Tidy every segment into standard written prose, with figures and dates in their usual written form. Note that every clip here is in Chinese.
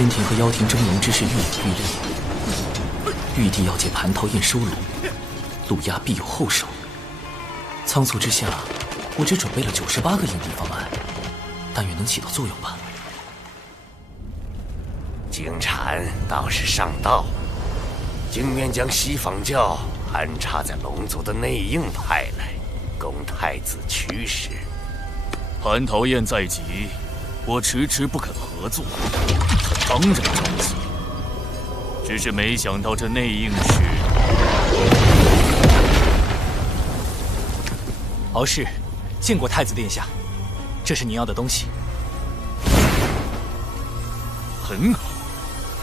天庭和妖庭争龙之事愈演愈烈，玉帝要借蟠桃宴收龙，陆压必有后手。仓促之下，我只准备了98个应敌方案，但愿能起到作用吧。经禅倒是上道，竟愿将西方教安插在龙族的内应派来，供太子驱使。蟠桃宴在即，我迟迟不肯合作，他当然着急。只是没想到这内应是敖氏，见过太子殿下，这是您要的东西。很好，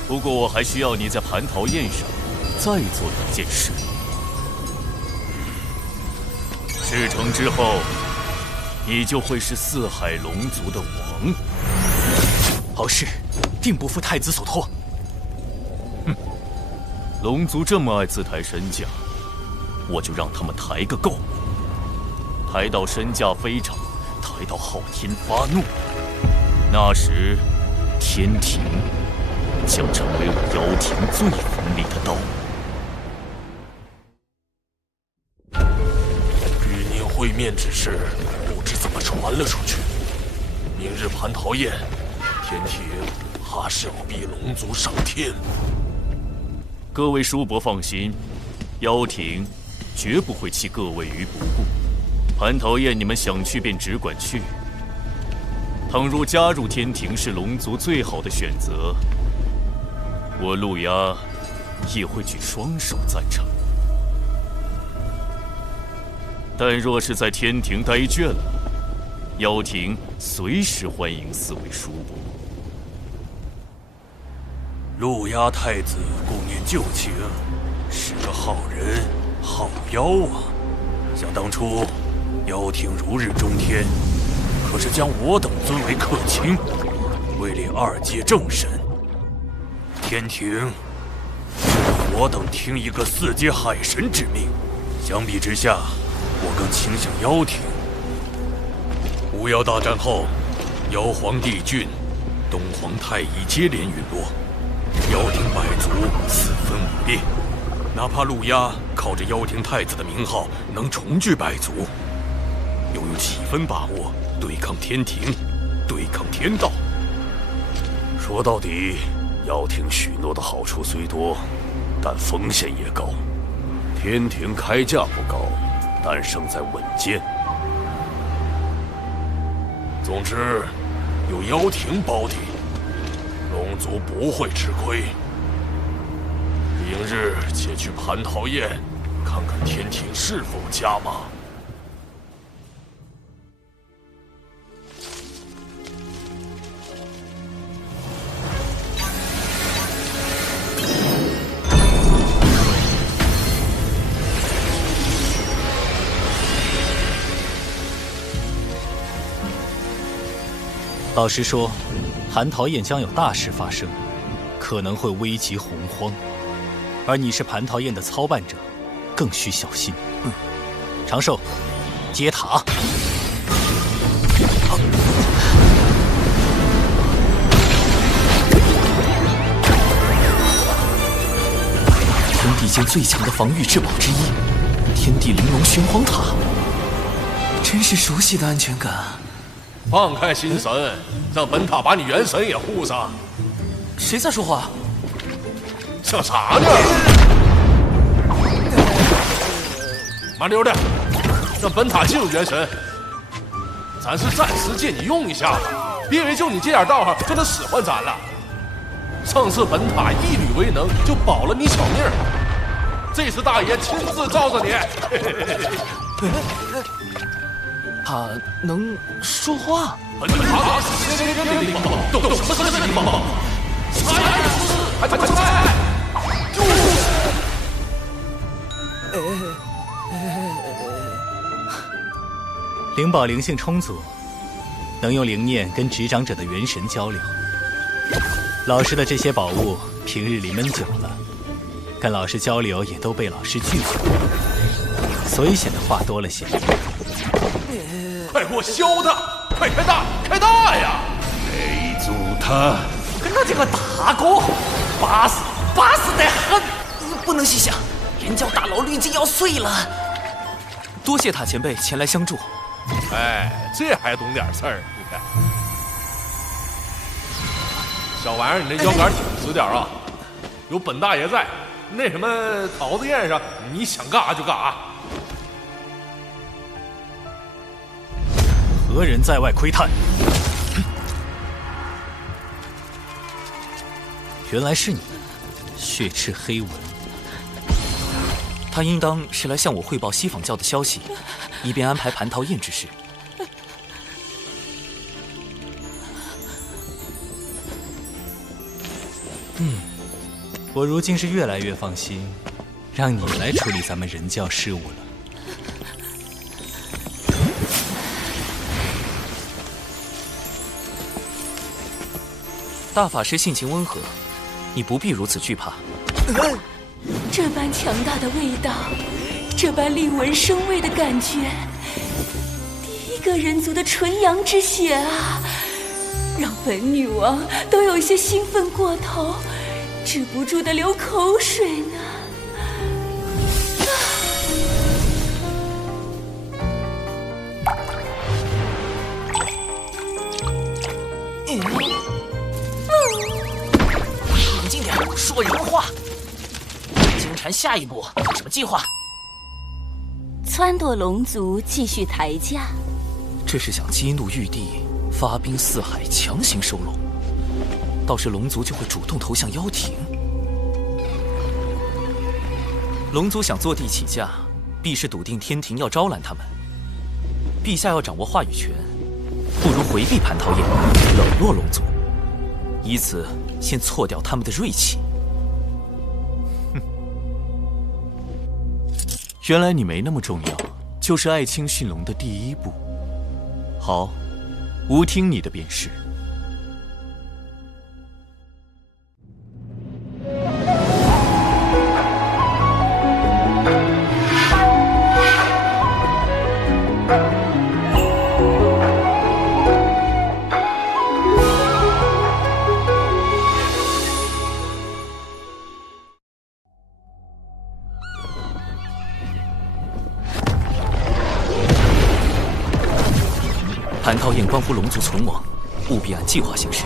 不过我还需要你在蟠桃宴上再做一件事。事成之后，你就会是四海龙族的王。敖氏定不负太子所托。哼，龙族这么爱自抬身价，我就让他们抬个够。抬到身价飞涨，抬到昊天发怒，那时天庭将成为我妖庭最锋利的刀。与您会面之事，不知怎么传了出去。明日蟠桃宴，天庭哈是要逼龙族上天。各位叔伯放心，妖庭绝不会弃各位于不顾。蟠桃宴你们想去便只管去。倘若加入天庭是龙族最好的选择，我陆压也会举双手赞成。但若是在天庭待倦了，妖庭随时欢迎四位叔伯。陆压太子顾念旧情，是个好人好妖啊！想当初，妖庭如日中天，可是将我等尊为客卿，位列2阶正神。天庭我等听一个4阶海神之命，相比之下，我更倾向妖庭。巫妖大战后，妖皇帝俊、东皇太一接连陨落，妖庭百族四分五裂。哪怕陆压靠着妖庭太子的名号能重聚百族，又有几分把握对抗天庭，对抗天道？说到底，妖庭许诺的好处虽多，但风险也高。天庭开价不高，但胜在稳健。总之，有妖庭保底，龙族不会吃亏。明日且去蟠桃宴，看看天庭是否加码。老实说，蟠桃宴将有大事发生，可能会危及洪荒。而你是蟠桃宴的操办者，更需小心。长寿，接塔。天地间最强的防御至宝之一，天地玲珑玄黄塔，真是熟悉的安全感。放开心神，让本塔把你元神也护上。谁在说话？想啥呢？麻溜的，让本塔进入元神。咱是暂时借你用一下子，别以为就你这点道行就能使唤咱了。上次本塔一缕为能，就保了你小命儿。这次大爷亲自罩着你。他能说话？本塔是先天的灵宝，都什么是灵宝？啥呀？还出来！灵宝灵性充足，能用灵念跟执掌者的元神交流。老师的这些宝物，平日里闷久了，跟老师交流也都被老师拒绝，所以显得话多了些。快给我削他！快开大，开大呀！给阻他！我这个大哥巴适得很，不能细想，连教大佬滤镜要碎了。多谢塔前辈前来相助。哎，这还懂点事儿？你看，小玩意儿，你那腰杆挺直点啊！有本大爷在，那什么桃子宴上，你想干啥就干啥。何人在外窥探？原来是你们，血赤黑纹。他应当是来向我汇报西坊教的消息，以便安排蟠桃宴之事。我如今是越来越放心，让你来处理咱们人教事务了。大法师性情温和，你不必如此惧怕。这般强大的味道，这般令闻生畏的感觉，第一个人族的纯阳之血啊，让本女王都有些兴奋过头，止不住的流口水呢。冷静点，说人话。金蝉下一步有什么计划？撺掇龙族继续抬价。这是想激怒玉帝，发兵四海，强行收拢。到时龙族就会主动投向妖庭。龙族想坐地起价，必是笃定天庭要招揽他们。陛下要掌握话语权，不如回避蟠桃宴，冷落龙族，以此先挫掉他们的锐气。原来你没那么重要，就是爱卿驯龙的第一步。好，吾听你的便是。蟠桃宴关乎龙族存亡，务必按计划行事。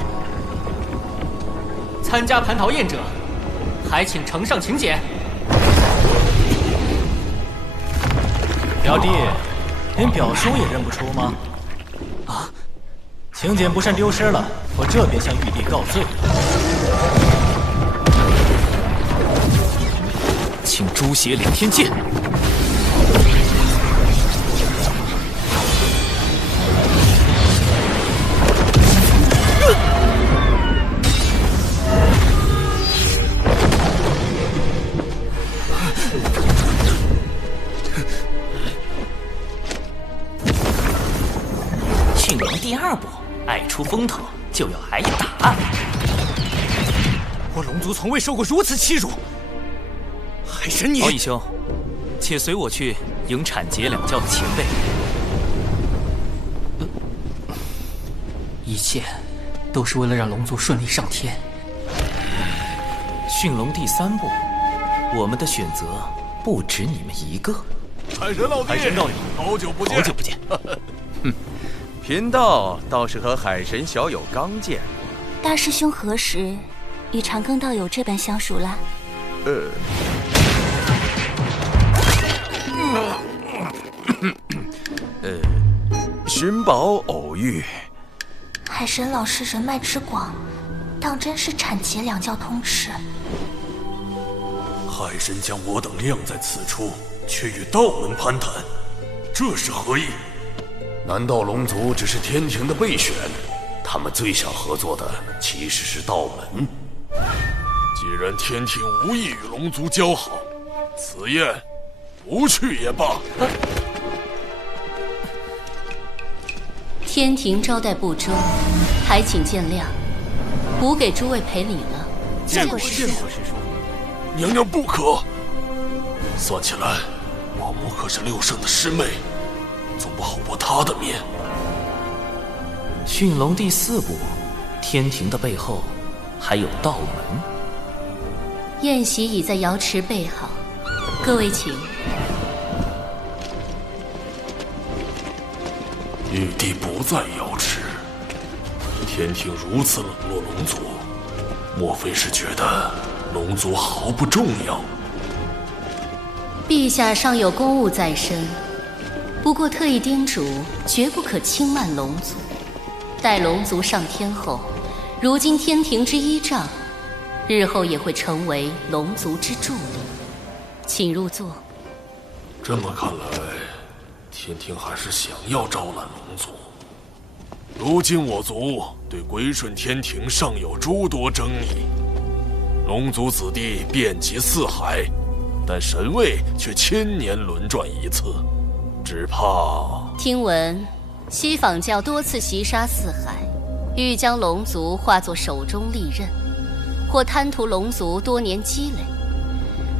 参加蟠桃宴者，还请呈上请柬。表弟，连表叔也认不出吗？啊，请柬不慎丢失了，我这便向玉帝告罪。请诛邪领天剑。驯龙第二步，爱出风头就要挨打。我龙族从未受过如此欺辱。海神你，敖义兄，且随我去迎产劫两教的前辈。一切都是为了让龙族顺利上天。驯龙第三步，我们的选择不止你们一个。海神老弟，海神道友，好久不见，好久不见。贫道倒是和海神小友刚见过。大师兄何时与长庚道友这般相熟了？寻宝偶遇。海神老师人脉之广，当真是产劫两教通吃。海神将我等晾在此处，却与道门攀谈，这是何意？难道龙族只是天庭的备选？他们最想合作的其实是道门。既然天庭无意与龙族交好，此宴不去也罢。天庭招待不周，还请见谅。吾给诸位赔礼了。见过师叔。娘娘不可。算起来，王母可是六圣的师妹，总不好驳她的面。驯龙第四步，天庭的背后还有道门。宴席已在瑶池备好，各位请。玉帝不在瑶池，天庭如此冷落龙族，莫非是觉得龙族毫不重要？陛下尚有公务在身，不过特意叮嘱，绝不可轻慢龙族。待龙族上天后，如今天庭之依仗，日后也会成为龙族之助力。请入座。这么看来，天庭还是想要招揽龙族。如今我族对归顺天庭尚有诸多争议，龙族子弟遍及四海，但神位却千年轮转一次，只怕……听闻西坊教多次袭杀四海，欲将龙族化作手中利刃，或贪图龙族多年积累。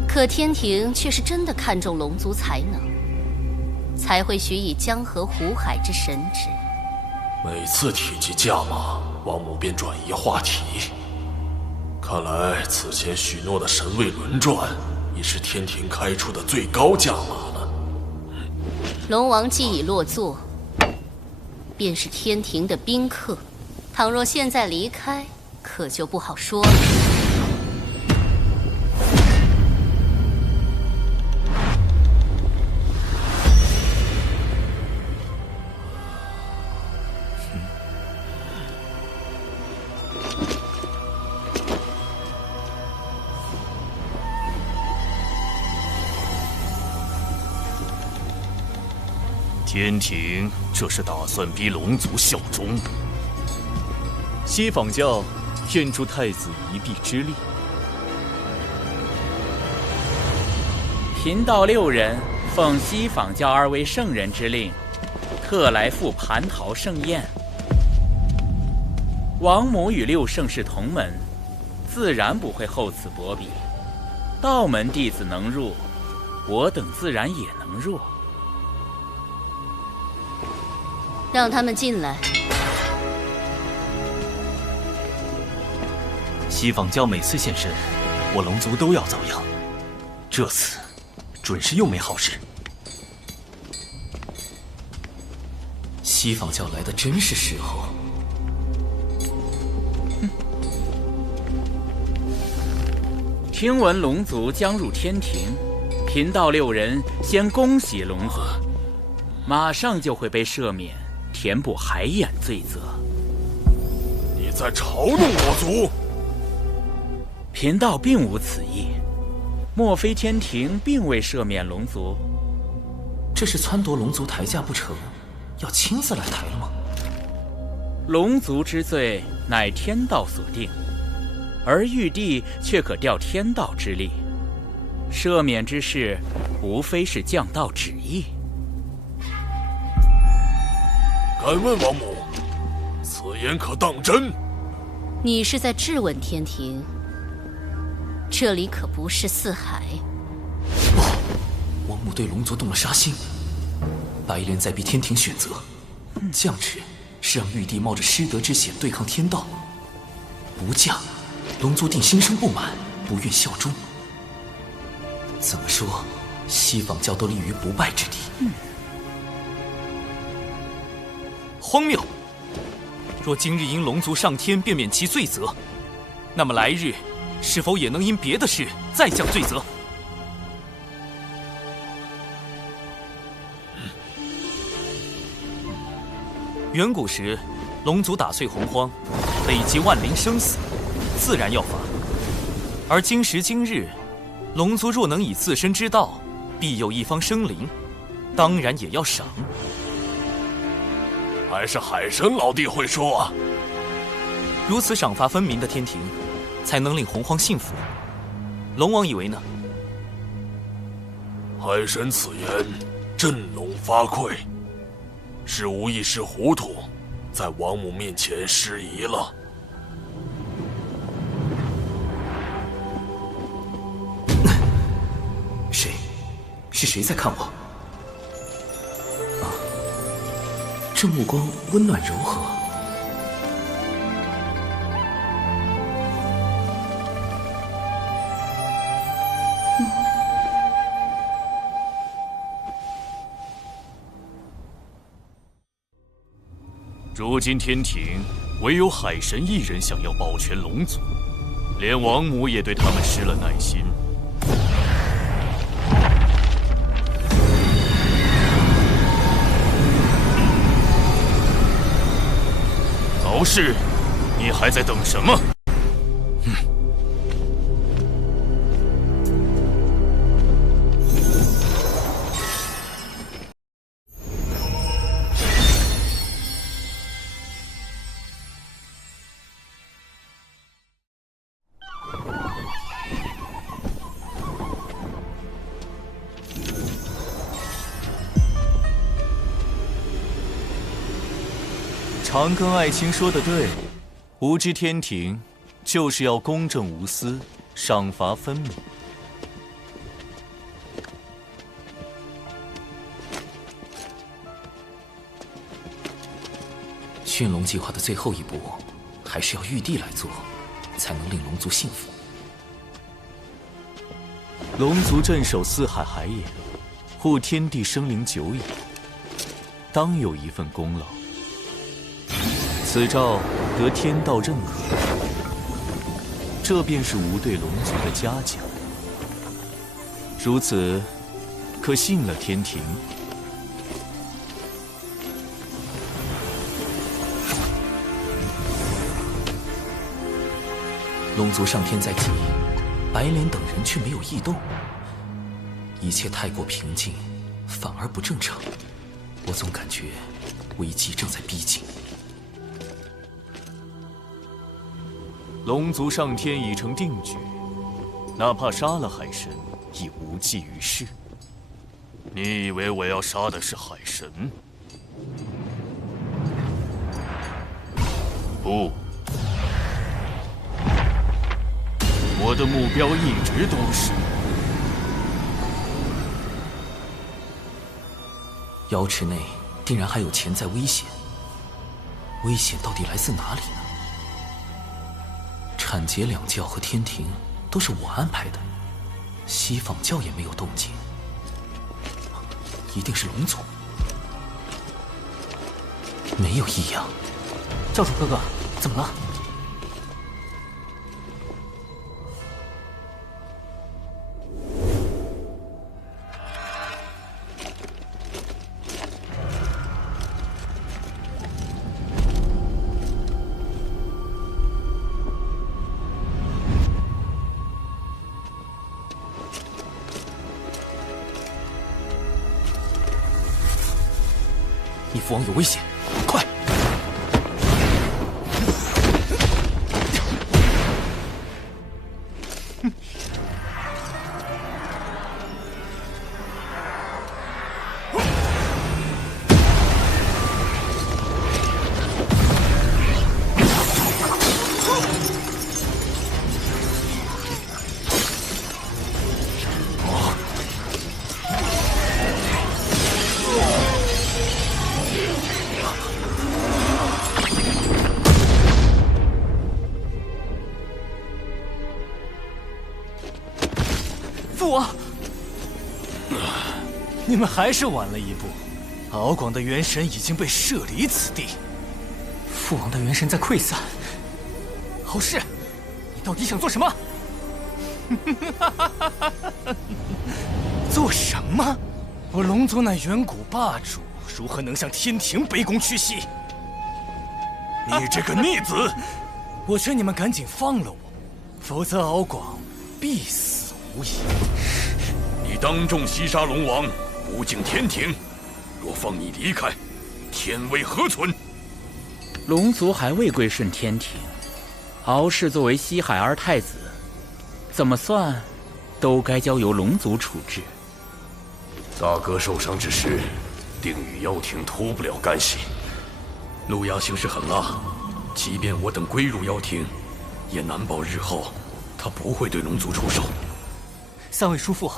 可天庭却是真的看重龙族才能，才会许以江河湖海之神职。每次提及价码，王母便转移话题。看来此前许诺的神位轮转，已是天庭开出的最高价码了。龙王既已落座，便是天庭的宾客，倘若现在离开，可就不好说了。天庭这是打算逼龙族效忠。西坊教愿助太子一臂之力。贫道6人奉西坊教2位圣人之令，特来赴蟠桃盛宴。王母与6圣是同门，自然不会厚此薄彼。道门弟子能入，我等自然也能入。让他们进来。西坊教每次现身，我龙族都要遭殃。这次准是又没好事。西坊教来的真是时候。听闻龙族将入天庭，贫道6人先恭喜龙族，马上就会被赦免，填补海眼罪责。你在嘲弄我族？贫道并无此意，莫非天庭并未赦免龙族？这是撺掇龙族抬价不成，要亲自来抬了吗？龙族之罪乃天道所定，而玉帝却可调天道之力，赦免之事无非是降道旨意。敢问王母，此言可当真？你是在质问天庭？这里可不是四海。不，王母对龙族动了杀心。白莲在逼天庭选择，降旨是让玉帝冒着师德之险对抗天道；不降，龙族定心生不满，不愿效忠。怎么说，西坊教都立于不败之地。荒谬！若今日因龙族上天便免其罪责，那么来日是否也能因别的事再降罪责？远古时，龙族打碎洪荒，累积万灵生死，自然要罚。而今时今日，龙族若能以自身之道庇佑一方生灵，当然也要赏。还是海神老弟会说啊！如此赏罚分明的天庭，才能令洪荒幸福。龙王以为呢？海神此言，振龙发愧，是无一时糊涂，在王母面前失仪了。谁？是谁在看我？啊，这目光温暖柔和。如今天庭唯有海神一人想要保全龙族，连王母也对他们失了耐心。敖氏，你还在等什么？长庚爱卿说的对，无知天庭就是要公正无私，赏罚分明。驯龙计划的最后一步，还是要玉帝来做，才能令龙族幸福。龙族镇守四海海野，护天地生灵久矣，当有一份功劳。此诏得天道认可，这便是吾对龙族的嘉奖。如此，可信了天庭。龙族上天在即，白莲等人却没有异动，一切太过平静，反而不正常。我总感觉危机正在逼近。龙族上天已成定局，哪怕杀了海神，亦无济于事。你以为我要杀的是海神？不，我的目标一直都是瑶池内定然还有潜在危险，危险到底来自哪里呢？产劫两教和天庭都是我安排的，西坊教也没有动静，一定是龙族。没有异样。教主哥哥，怎么了？你父王有危险，快！父王，你们还是晚了一步。敖广的元神已经被射离此地，父王的元神在溃散。敖氏，你到底想做什么？做什么？我龙族乃远古霸主，如何能向天庭卑躬屈膝？你这个逆子！我劝你们赶紧放了我，否则敖广必死无疑。你当众袭杀龙王，不敬天庭，若放你离开，天威何存？龙族还未归顺天庭，敖氏作为西海二太子，怎么算都该交由龙族处置。大哥受伤之时，定与妖庭脱不了干系。陆牙行事狠辣，即便我等归入妖庭，也难保日后他不会对龙族出手。三位叔父，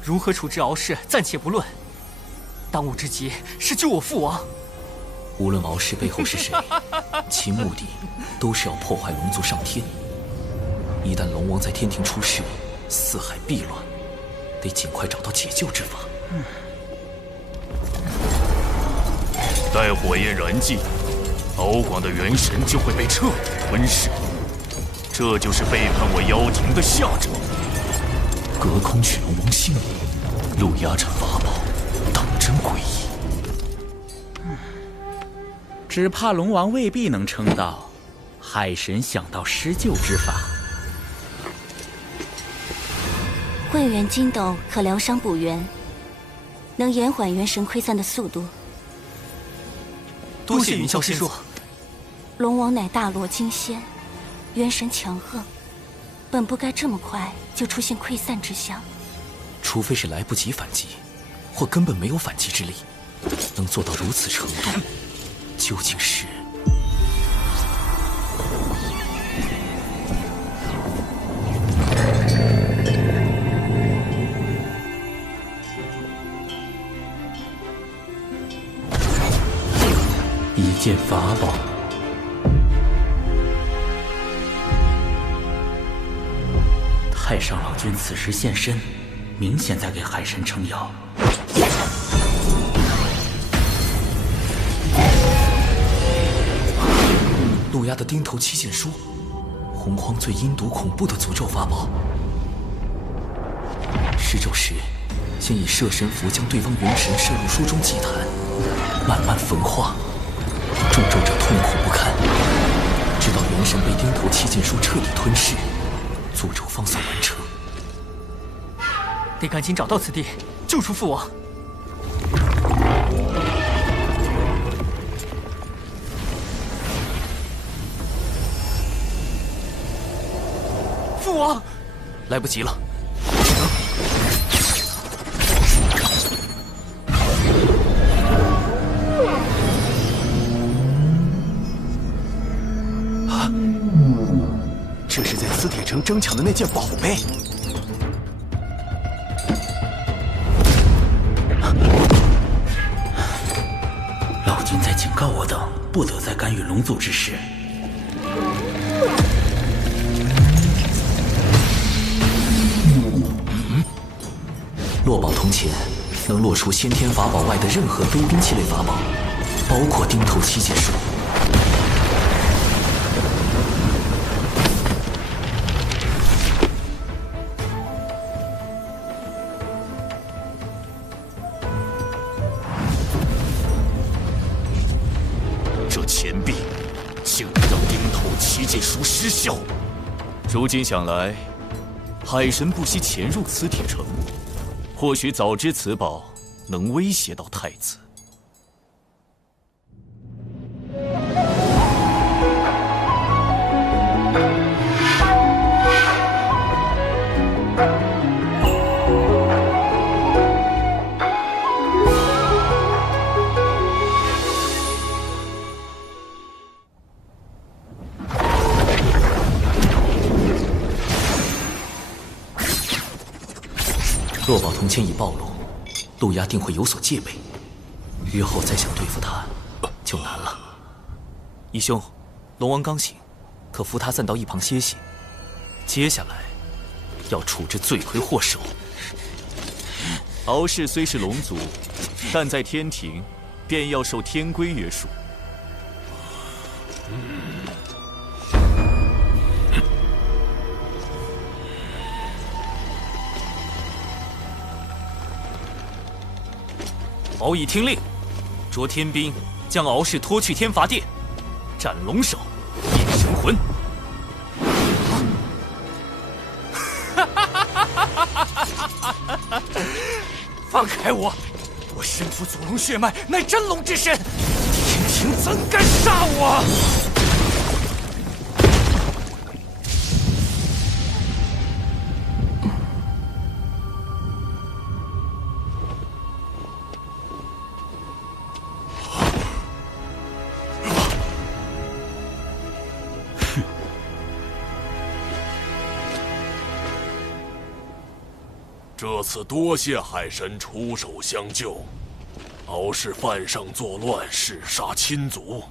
如何处置敖氏暂且不论，当务之急是救我父王。无论敖氏背后是谁，其目的都是要破坏龙族上天。一旦龙王在天庭出事，四海必乱，得尽快找到解救之法。待火焰燃尽，敖广的元神就会被彻底吞噬。这就是背叛我妖庭的下场。隔空取龙王性命，路压着法宝，当真诡异。只怕龙王未必能撑到。海神想到施救之法。混元金斗可疗伤补元，能延缓元神溃散的速度。多谢云霄仙说。龙王乃大罗金仙，元神强横，本不该这么快就出现溃散之象。除非是来不及反击，或根本没有反击之力，能做到如此程度，究竟是？一件法宝。太上老君此时现身，明显在给海神撑腰。路压的钉头七剑书，洪荒最阴毒恐怖的诅咒法宝。施咒时，先以摄神符将对方元神摄入书中祭坛，慢慢焚化。中咒者痛苦不堪，直到元神被钉头七剑书彻底吞噬，诅咒方算完成。得赶紧找到此地，救出父王。父王，来不及了。这是在磁铁城争抢的那件宝贝。老君在警告我等，不得再干预龙族之事。落宝铜钱能落出先天法宝外的任何非兵器类法宝，包括钉头七剑书。失效。如今想来，海神不惜潜入磁铁城，或许早知此宝能威胁到太子。若宝铜钱已暴露，路压定会有所戒备，日后再想对付他就难了。义兄，龙王刚醒，可扶他暂到一旁歇息。接下来要处置罪魁祸首。敖氏虽是龙族，但在天庭便要受天规约束。敖乙听令，着天兵将敖氏拖去天罚殿，斩龙首，验神魂。放开我！我身负祖龙血脉，乃真龙之身，天庭怎敢杀我？这次多谢海神出手相救，敖氏犯上作乱，弑杀亲族，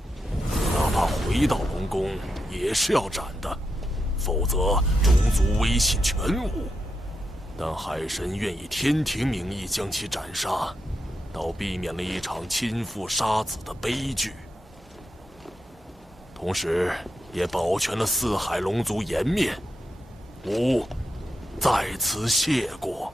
哪怕回到龙宫也是要斩的，否则种族威信全无。但海神愿以天庭名义将其斩杀，倒避免了一场亲父杀子的悲剧。同时也保全了四海龙族颜面。吾在此谢过。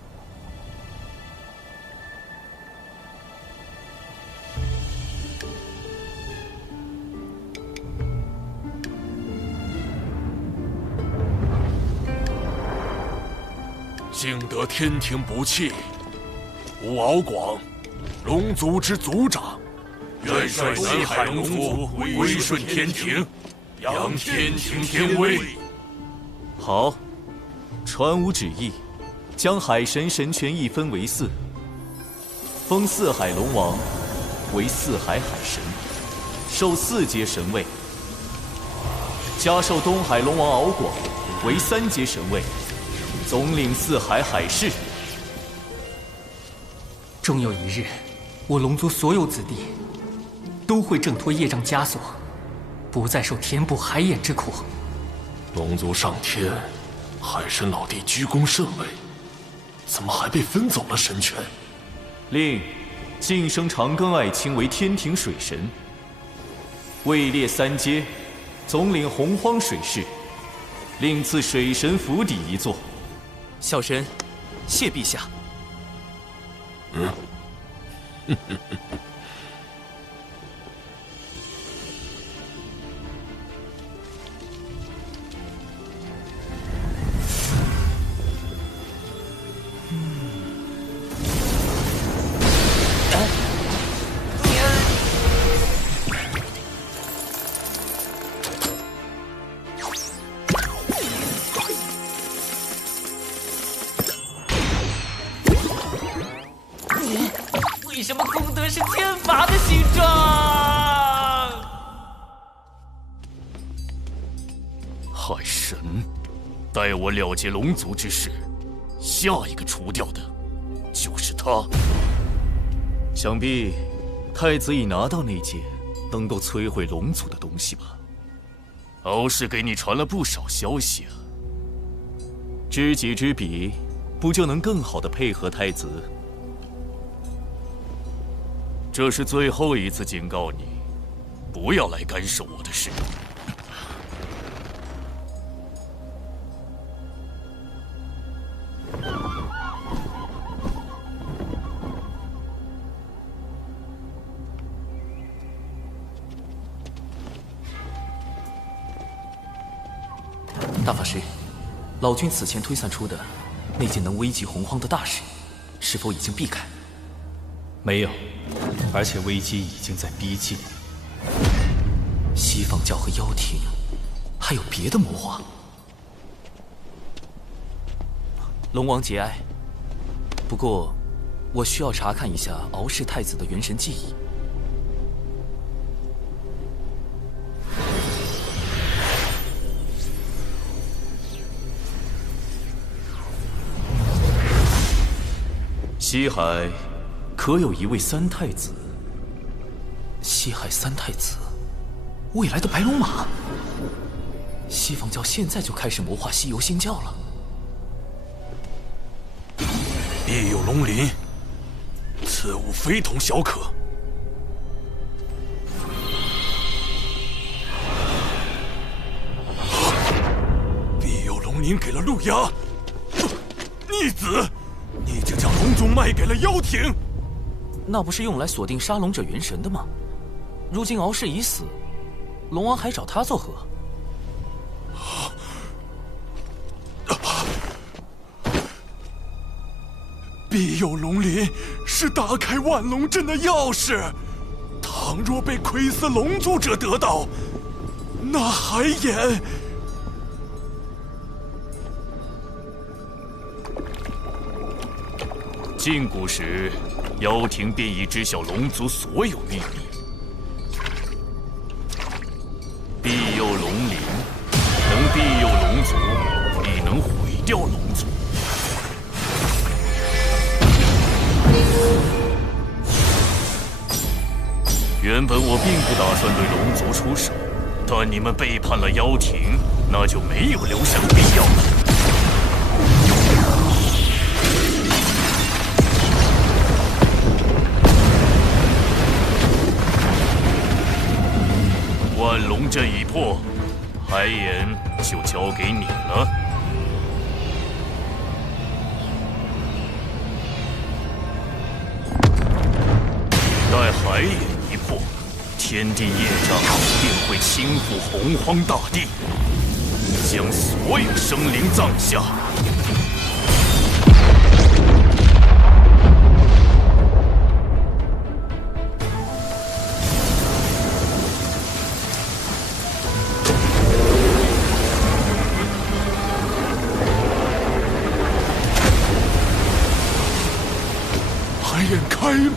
幸得天庭不弃，吾敖广，龙族之族长，愿率四海龙族归顺天庭，扬天庭天威。好，传吾旨意，将海神神权一分为4，封四海龙王为四海海神，授4阶神位，加授东海龙王敖广为3阶神位，总领四海海市。终有一日，我龙族所有子弟都会挣脱业障枷锁，不再受天不海眼之苦。龙族上天，海神老弟居功甚伟，怎么还被分走了神权？令晋升长庚爱卿为天庭水神，位列3阶，总领洪荒水势，另赐水神府邸1座。小神，谢陛下。为什么功德是天罚的形状？海神，待我了结龙族之事，下一个除掉的就是他。想必太子已拿到那件能够摧毁龙族的东西吧？敖氏给你传了不少消息啊。知己知彼，不就能更好地配合太子？这是最后一次警告你，不要来干涉我的事。大法师，老君此前推算出的那件能危及洪荒的大事，是否已经避开？没有，而且危机已经在逼近。西方教和妖庭还有别的谋划？龙王节哀，不过我需要查看一下敖氏太子的元神记忆。西海可有一位3太子？西海3太子，未来的白龙马。西方教现在就开始谋划西游新教了。必有龙鳞，此物非同小可。必有龙鳞给了陆压，逆子！你竟将龙种卖给了妖庭！那不是用来锁定杀龙者元神的吗？如今敖氏已死，龙王还找他做何？必有龙鳞是打开万龙阵的钥匙，倘若被窥伺龙族者得到，那海眼……禁古时，妖庭便已知晓龙族所有秘密。庇佑龙鳞，能庇佑龙族，亦能毁掉龙族。原本我并不打算对龙族出手，但你们背叛了妖庭，那就没有留下的必要了。万龙阵已破，海眼就交给你了。待海眼一破，天地业障便会倾覆洪荒大地，将所有生灵葬下。海眼开了。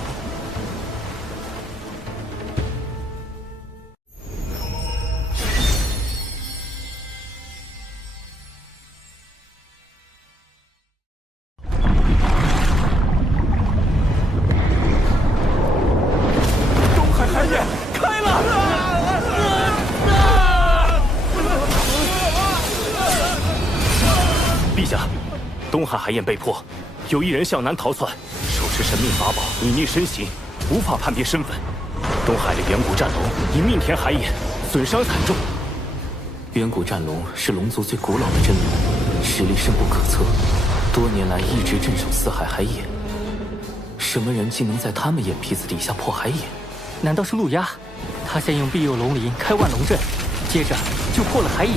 东海海眼被破，有一人向南逃窜，手持神秘法宝，隐匿身形，无法判别身份。东海的远古战龙以命填海眼，损伤惨重。远古战龙是龙族最古老的真龙，实力深不可测，多年来一直镇守四海海眼。什么人竟能在他们眼皮子底下破海眼？难道是陆压？他先用庇佑龙鳞开万龙阵，接着就破了海眼。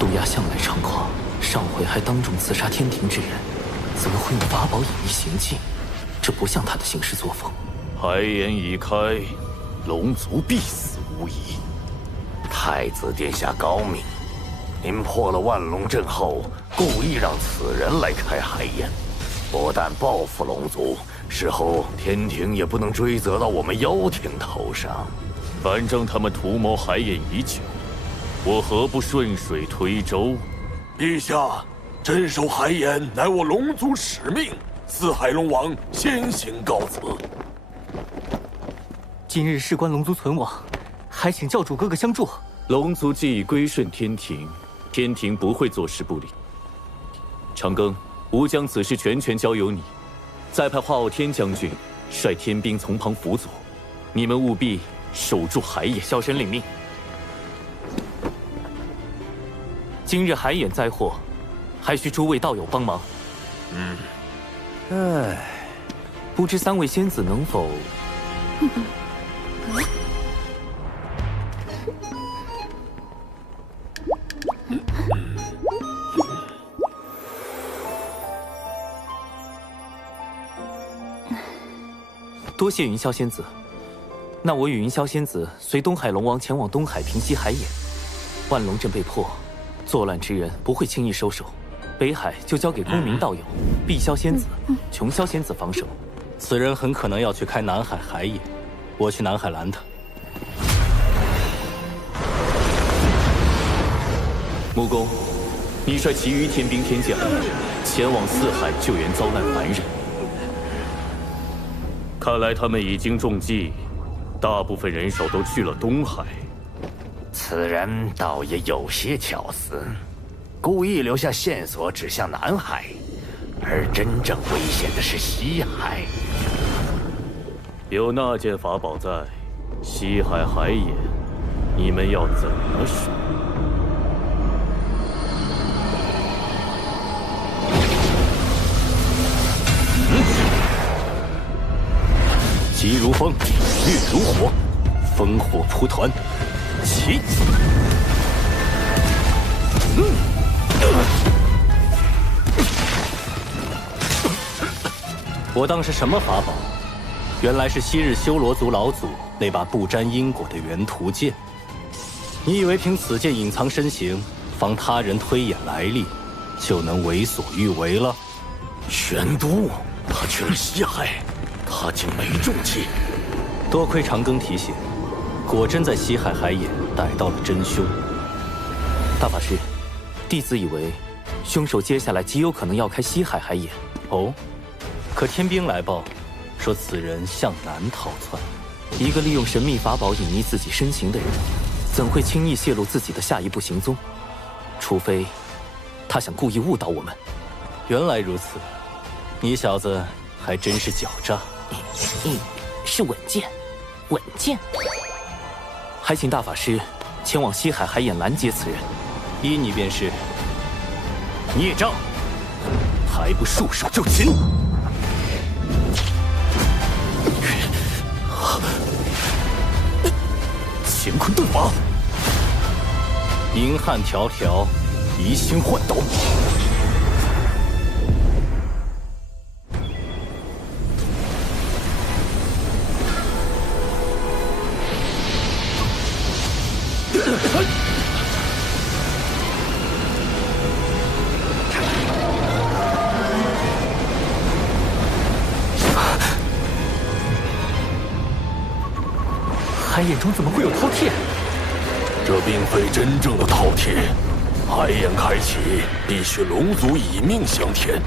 陆压向来猖狂。上回还当众刺杀天庭之人，怎么会用法宝隐匿行迹？这不像他的行事作风。海眼已开，龙族必死无疑。太子殿下高明，您破了万龙阵后，故意让此人来开海眼，不但报复龙族，事后天庭也不能追责到我们妖庭头上。反正他们图谋海眼已久，我何不顺水推舟？陛下，镇守海眼乃我龙族使命，四海龙王先行告辞。今日事关龙族存亡，还请教主哥哥相助。龙族既已归顺天庭，天庭不会坐视不理。长庚，吾将此事全权交由你，再派华傲天将军率天兵从旁辅佐，你们务必守住海眼。小神领命。今日海眼灾祸，还需诸位道友帮忙。不知三位仙子能否？多谢云霄仙子。那我与云霄仙子随东海龙王前往东海平息海眼。万龙阵被破。作乱之人不会轻易收手，北海就交给公明道友、碧霄仙子、琼霄仙子防守。此人很可能要去开南海海眼，我去南海拦他。木工，你率其余天兵天将前往四海救援遭难凡人。看来他们已经中计，大部分人手都去了东海。此人倒也有些巧思，故意留下线索指向南海，而真正危险的是西海。有那件法宝在，西海海眼，你们要怎么守？急如风，烈如火，烽火蒲团。起！我当是什么法宝？原来是昔日修罗族老祖那把不沾因果的元图剑。你以为凭此剑隐藏身形，防他人推演来历，就能为所欲为了？玄都，他去了西海，他竟没中计。多亏长庚提醒。果真在西海海眼逮到了真凶。大法师，弟子以为凶手接下来极有可能要开西海海眼。哦，可天兵来报，说此人向南逃窜。一个利用神秘法宝隐匿自己身形的人，怎会轻易泄露自己的下一步行踪？除非他想故意误导我们。原来如此，你小子还真是狡诈。是稳健，稳健。还请大法师前往西海海眼拦截此人。依你便是。孽障，还不束手就擒！乾坤遁法，银汉迢迢，移星换斗。海眼中怎么会有饕餮？这并非真正的饕餮。海眼开启，必须龙族以命相填。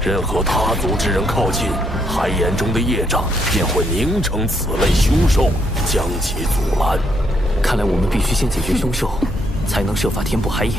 任何他族之人靠近，海眼中的业障便会凝成此类凶兽，将其阻拦。看来我们必须先解决凶兽，才能设法填补海眼。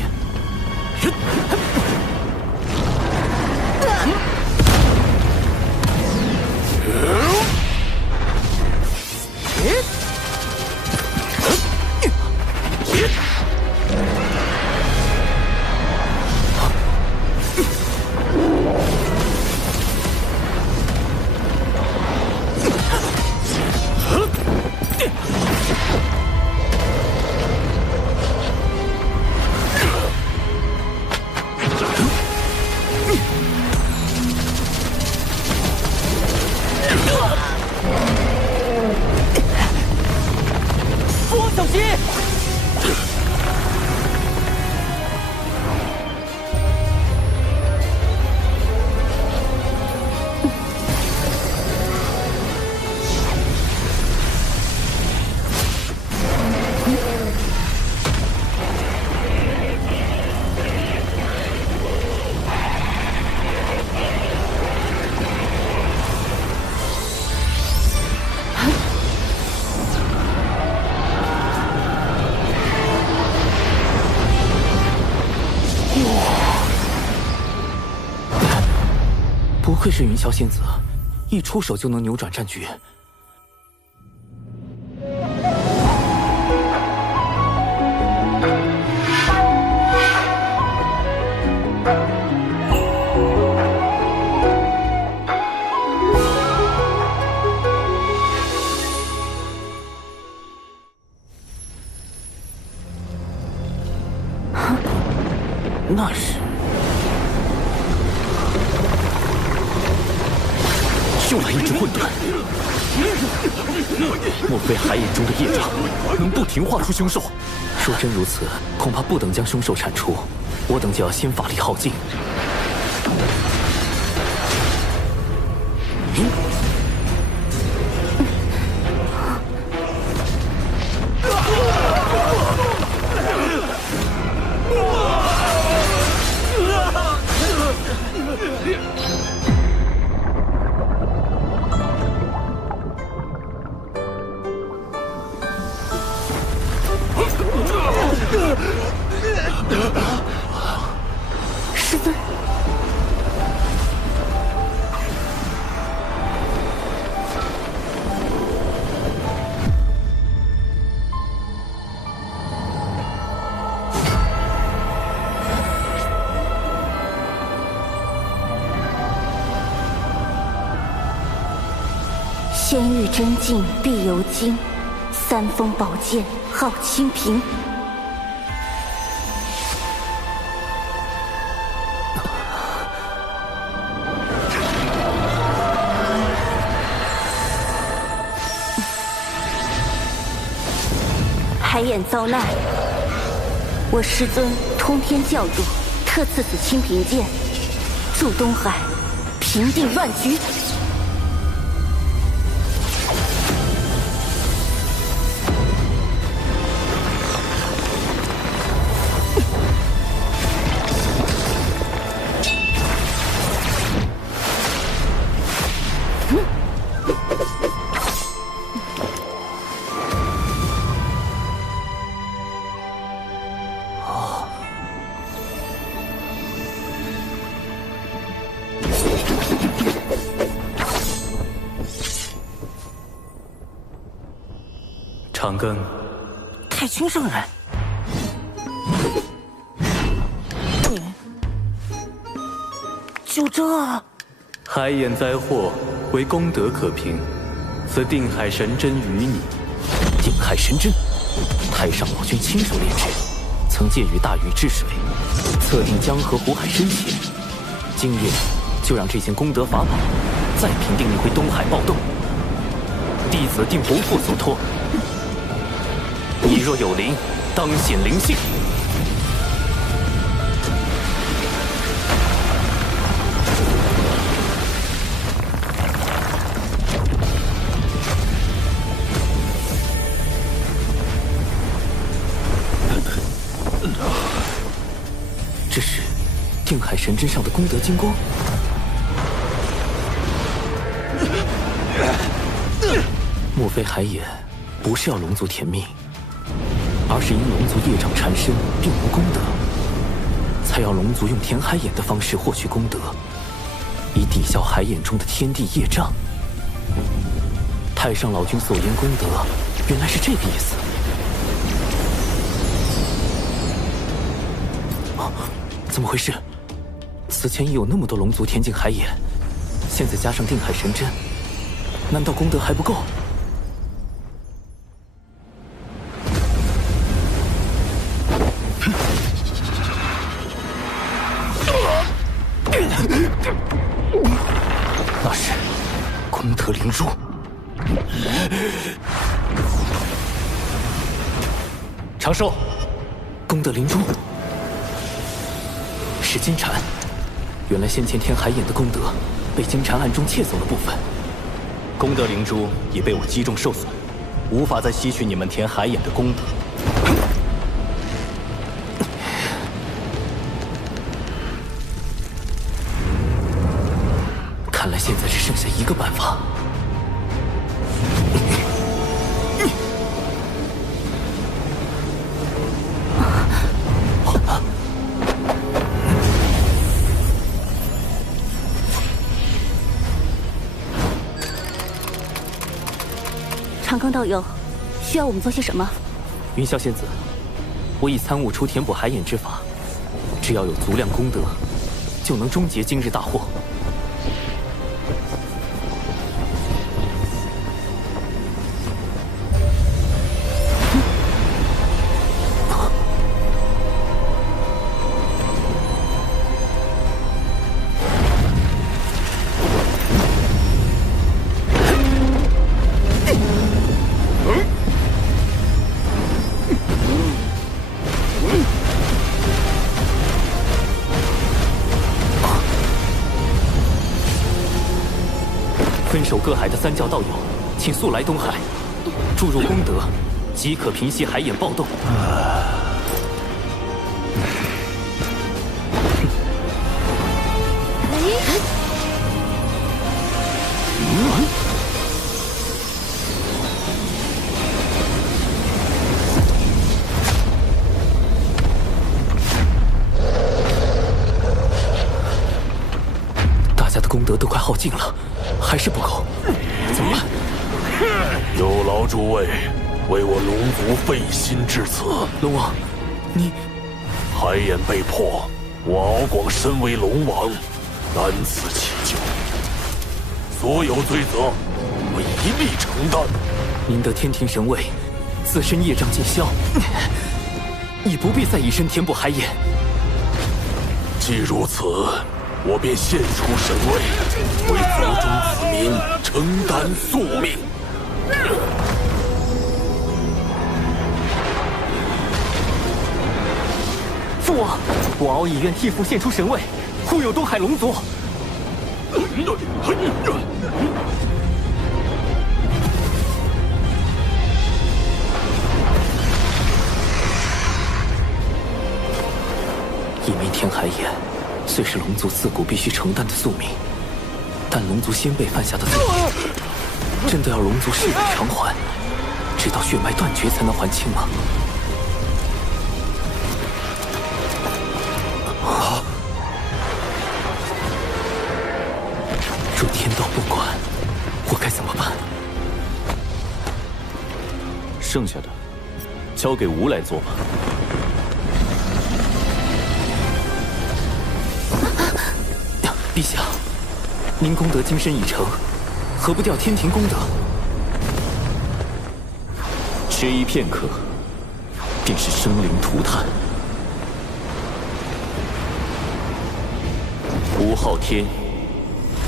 不愧是云霄仙子，一出手就能扭转战局。那是又来一只混沌，莫非海眼中的业障能不停化出凶兽？若真如此，恐怕不等将凶兽铲除，我等就要先法力耗尽。师尊，仙域真境必由精，三峰宝剑号清平。海眼遭难，我师尊通天教主特赐此清平剑，助东海平定乱局。长庚，太清圣人，就这？海眼灾祸为功德可平，此定海神针于你。定海神针，太上老君亲手炼制，曾借于大禹治水，测定江河湖海深浅。今夜就让这件功德法宝再平定一回东海暴动。弟子定不负所托。你若有灵，当显灵性。这是定海神针上的功德金光。莫非海眼不是要龙族填命，而是因龙族业障缠身，并无功德，才要龙族用填海眼的方式获取功德，以抵消海眼中的天地业障。太上老君所言功德，原来是这个意思。怎么回事？此前已有那么多龙族填进海眼，现在加上定海神针，难道功德还不够？那是功德灵珠。长寿，功德灵珠是金蝉。原来先前填海眼的功德被金蝉暗中窃走了部分。功德灵珠已被我击中受损，无法再吸取你们填海眼的功德。看来现在只剩下一个办法。长庚道友，需要我们做些什么？云霄仙子，我已参悟出填补海眼之法，只要有足量功德，就能终结今日大祸。分守各海的三教道友，请速来东海，注入功德，即可平息海眼暴动。大家的功德都快耗尽了。还是不够，怎么办？有劳诸位为我龙族费心至此。龙王，你海眼被破，我敖广身为龙王，难辞其咎。所有罪责，我一力承担。您得天庭神位，自身业障尽消，已不必再以身填补海眼。既如此，我便献出神位，为族中子民承担宿命。父王，我敖以愿替父献出神位，护佑东海龙族。一枚填海眼，虽是龙族自古必须承担的宿命，但龙族先辈犯下的罪孽，真的要龙族世代偿还，直到血脉断绝才能还清吗？若天道不管，我该怎么办？剩下的交给吾来做吧。陛下，您功德今生已成，何不调天庭功德？迟疑片刻，便是生灵涂炭。吴昊天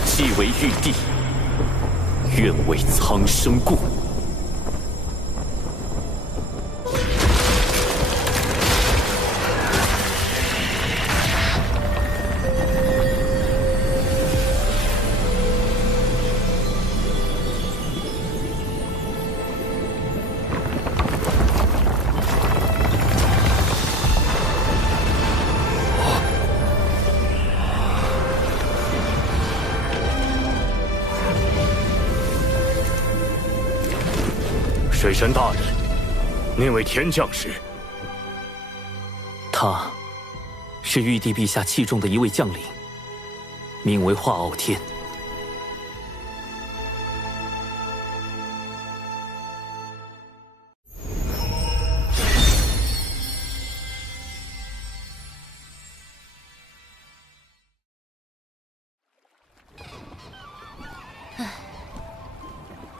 既为玉帝，愿为苍生故。水神大人，那位天将是？他是玉帝陛下器重的一位将领，名为华傲天。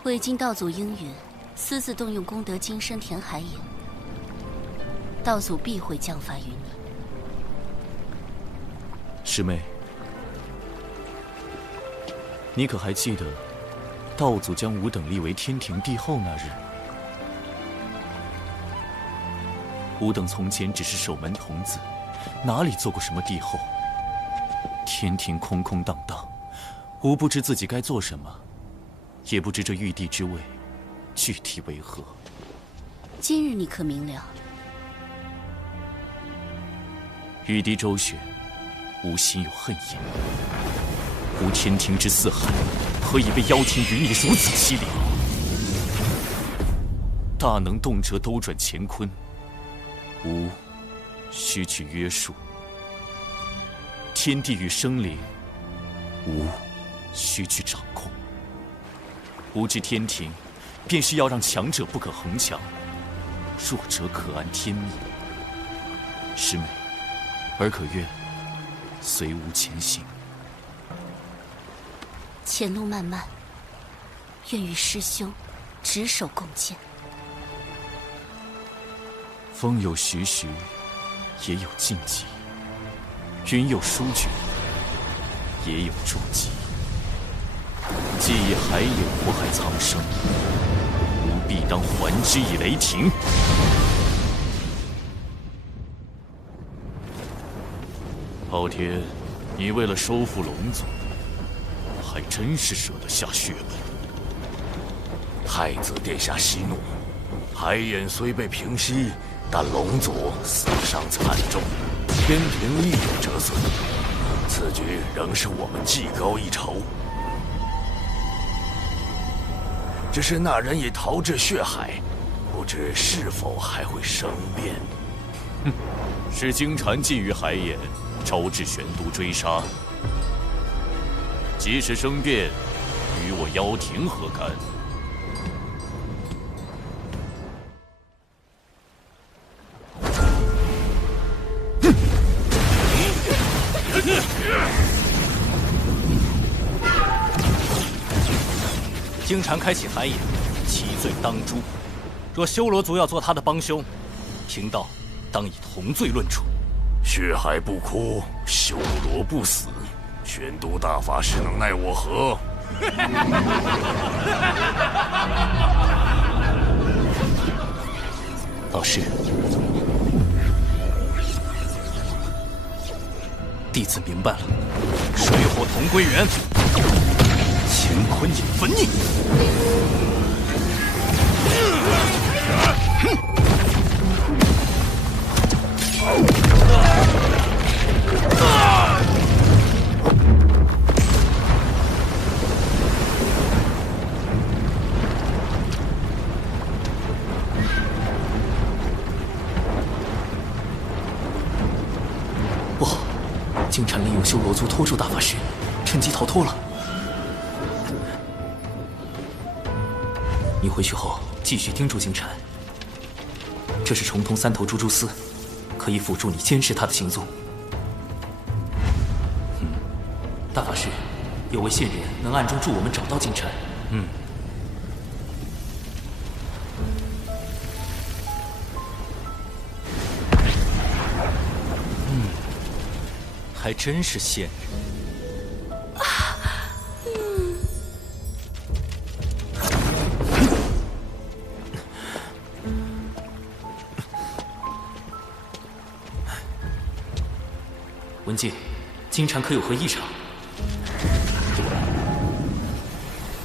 未经道祖应允，私自动用功德金身填海眼，道祖必会降罚于你。师妹，你可还记得道祖将吾等立为天庭帝后那日？吾等从前只是守门童子，哪里做过什么帝后？天庭空空荡荡，吾不知自己该做什么，也不知这玉帝之位具体为何。今日你可明了？玉帝周旋，吾心有恨意。吾天庭之四海，何以被妖天云逆如此凄凉？大能动辄兜转乾坤，吾须去约束；天地与生灵，吾须去掌控。吾知天庭，便是要让强者不可恒强，弱者可安天命。师妹，儿可愿随吾前行？前路漫漫，愿与师兄执手共建。风有徐徐，也有静寂；云有舒卷，也有注记。既以海眼活海苍生，吾必当还之以雷霆。昊天，你为了收复龙族，还真是舍得下血本。太子殿下息怒，海眼虽被平息，但龙族死伤惨重，天庭亦有折损。此举仍是我们技高一筹。只是那人已逃至血海，不知是否还会生变。哼，是金蝉觊觎海眼，招致玄都追杀。即使生变，与我妖庭何干？金蝉开启海眼，其罪当诛。若修罗族要做他的帮凶，贫道当以同罪论处。血海不枯，修罗不死，玄都大法师能奈我何？老师，弟子明白了。水火同归元，乾坤引焚逆。不好，金蝉利用修罗族拖住大法师，趁机逃脱了。你回去后继续盯住金蝉，这是重通三头猪蛛丝，可以辅助你监视他的行踪。大法师，有位线人能暗中助我们找到金蝉。还真是线人。文静，金蝉可有何异常？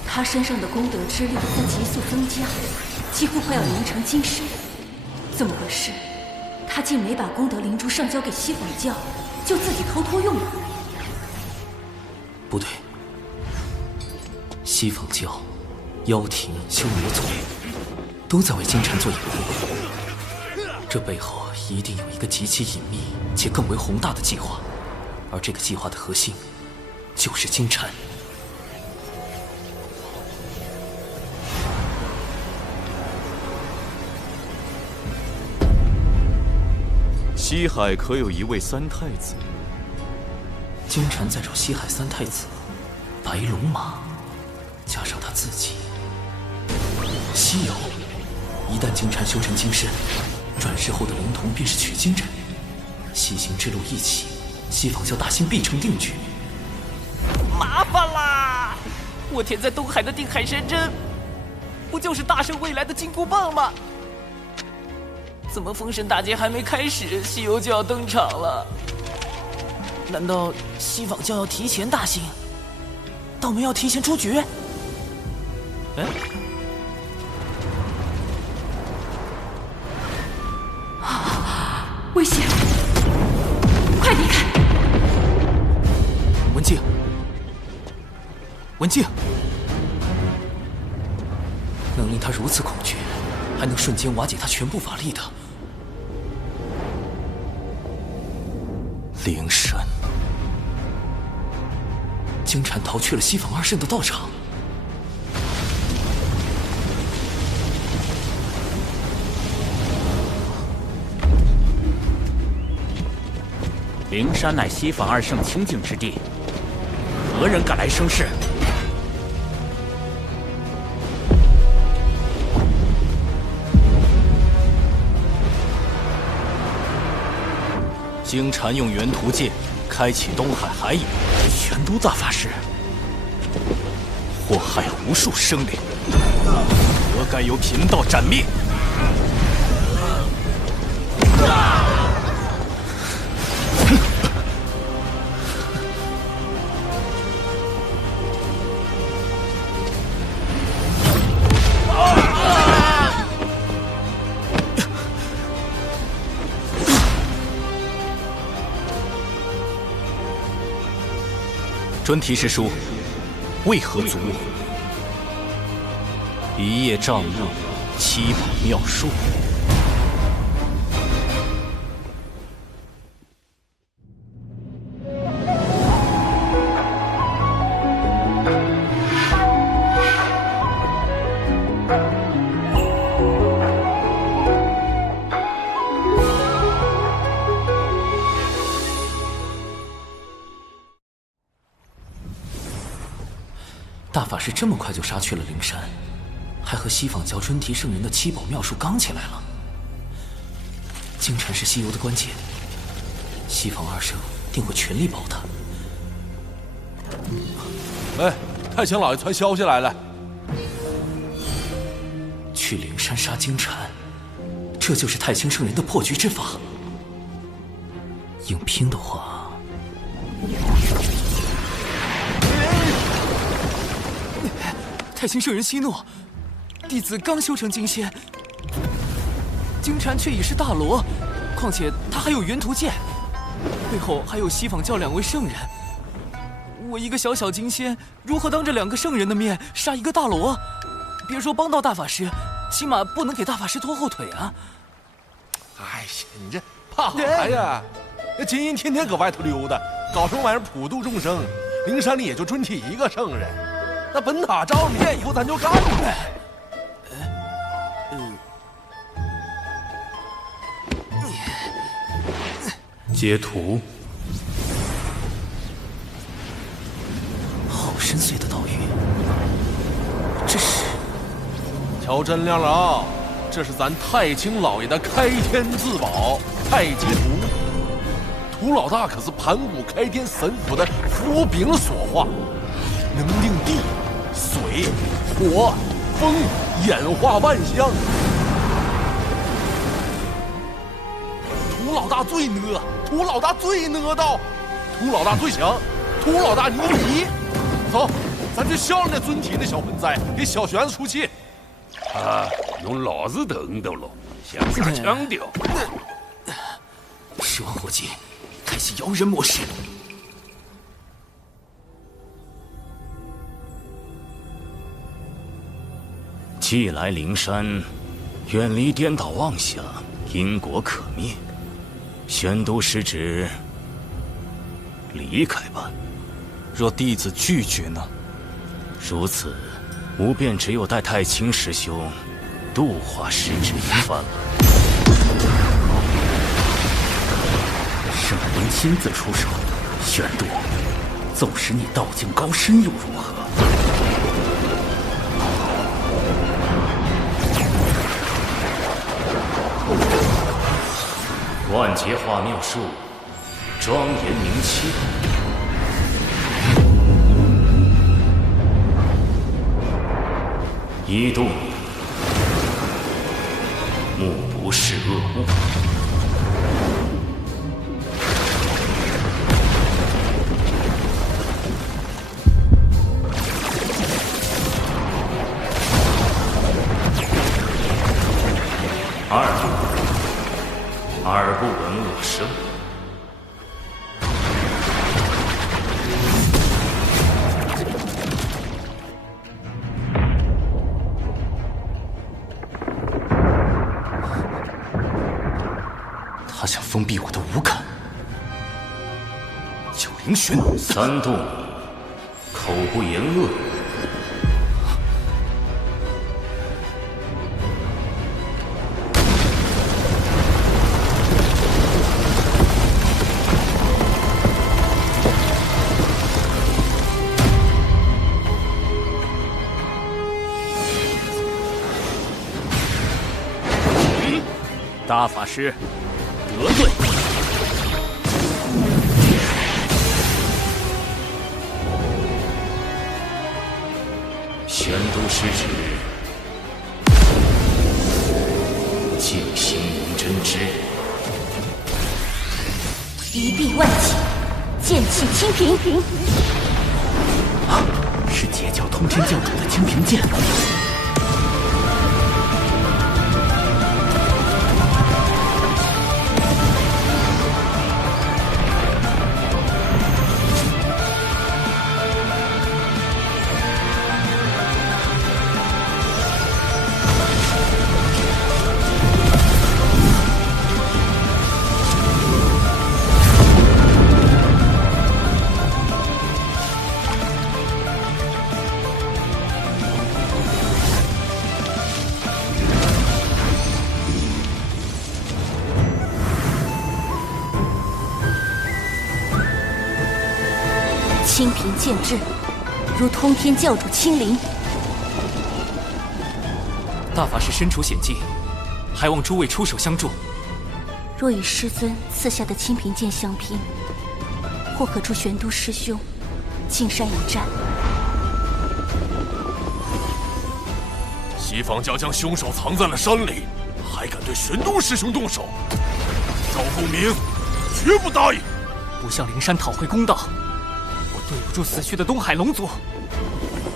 他身上的功德之力在急速增加，几乎快要凝成金身。怎么回事？他竟没把功德灵珠上交给西坊教，就自己偷偷用了。不对，西坊教、妖庭、修罗宗都在为金蝉做掩护，这背后一定有一个极其隐秘且更为宏大的计划，而这个计划的核心就是金蝉。西海可有一位三太子？金蝉在找西海三太子，白龙马，加上他自己。西游，一旦金蝉修成金身，转世后的灵童便是取经人。西行之路一起，西坊教大兴必成定局。麻烦啦！我填在东海的定海神针，不就是大圣未来的金箍棒吗？怎么封神大劫还没开始，西游就要登场了？难道西坊教要提前大兴？道门要提前出局？哎，危险！快离开！文静，文静，能令他如此恐惧，还能瞬间瓦解他全部法力的灵山。金蝉逃去了西坊二圣的道场。灵山乃西坊二圣清净之地，何人敢来生事？金蝉用元图剑开启东海海眼，玄都大法师祸害无数生灵，何该由贫道斩灭？专题是书，为何阻我？一叶障目，七宝妙术。大法师这么快就杀去了灵山，还和西坊教专题圣人的七宝妙术刚起来了。金蝉是西游的关键，西坊二圣定会全力保他。哎，太清老爷传消息来了，去灵山杀金蝉，这就是太清圣人的破局之法。硬拼的话，太清圣人息怒，弟子刚修成金仙，金蝉却已是大罗，况且他还有元图剑，背后还有西坊教两位圣人。我一个小小金仙，如何当着两个圣人的面杀一个大罗？别说帮到大法师，起码不能给大法师拖后腿啊！哎呀，你这怕啥呀？那金银天天搁外头溜达，搞什么玩意儿普度众生？灵山里也就专提一个圣人。那本塔招了念以后，咱就干呗。截图。瞧真亮了啊！这是咱太清老爷的开天自宝太极图。涂老大可是盘古开天神符的符柄所化，能令地、水、火、风演化万象。涂老大最呢，涂老大最呢道，涂老大最强，涂老大牛逼！走，咱去削了那尊体那小盆栽，给小玄子出气。啊，用老子等到了，向下强调。十万火急，开启摇人模式。既来灵山，远离颠倒妄想，因果可灭。玄都师旨，离开吧。若弟子拒绝呢？如此，吾便只有待太清师兄度化师旨一番了。圣灵亲自出手，玄都，纵使你道境高深又如何？万劫化妙术，庄严明清。一动，目不视恶物。二动，耳不闻恶声。他想封闭我的五感。九灵玄。三动，口不言恶。大法师，得罪。玄都师旨，静心无真知。一臂万起，剑气清平。是截教通天教主的清平剑。清平剑至，如通天教主亲临。大法师身处险境，还望诸位出手相助。若与师尊赐下的清平剑相拼，或可助玄都师兄进山一战。西方教将凶手藏在了山里，还敢对玄都师兄动手？赵凤鸣绝不答应！不向灵山讨回公道，我对不住死去的东海龙族。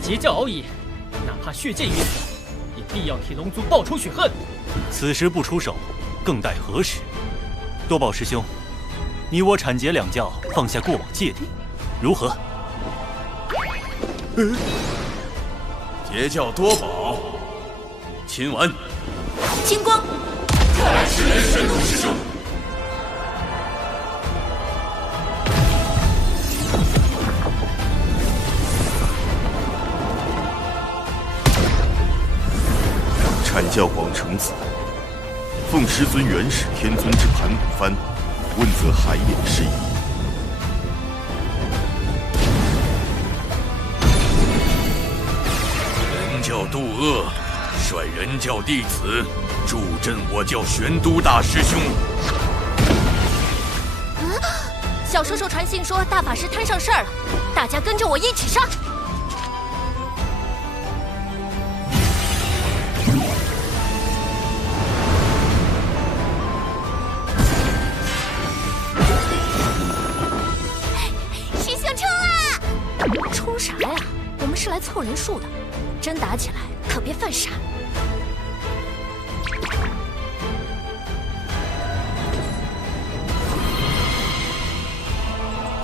截教敖乙，哪怕血溅于此，也必要替龙族报仇雪恨。此时不出手，更待何时？多宝师兄，你我阐结两教，放下过往芥蒂，如何？截教多宝，亲完。清光，太师门玄都师兄。阐教广成子，奉师尊元始天尊之盘古幡，问责海眼事宜。人教渡恶，率人教弟子助阵我教玄都大师兄。小兽兽传信说大法师摊上事儿了，大家跟着我一起上。师兄冲啊！冲啥呀？我们是来凑人数的，真打起来可别犯傻。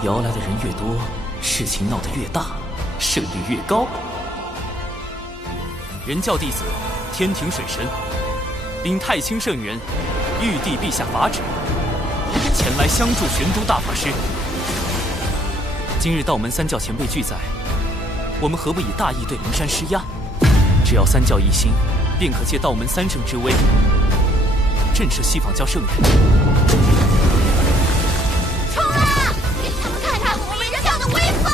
摇来的人越多，事情闹得越大，胜率越高。人教弟子天庭水神，领太清圣元，玉帝陛下法旨，前来相助玄都大法师。今日道门三教前辈俱在，我们何不以大义对灵山施压？只要三教一心，便可借道门三圣之威，震慑西方教圣人。冲啊！给他们看看我们人教的威风！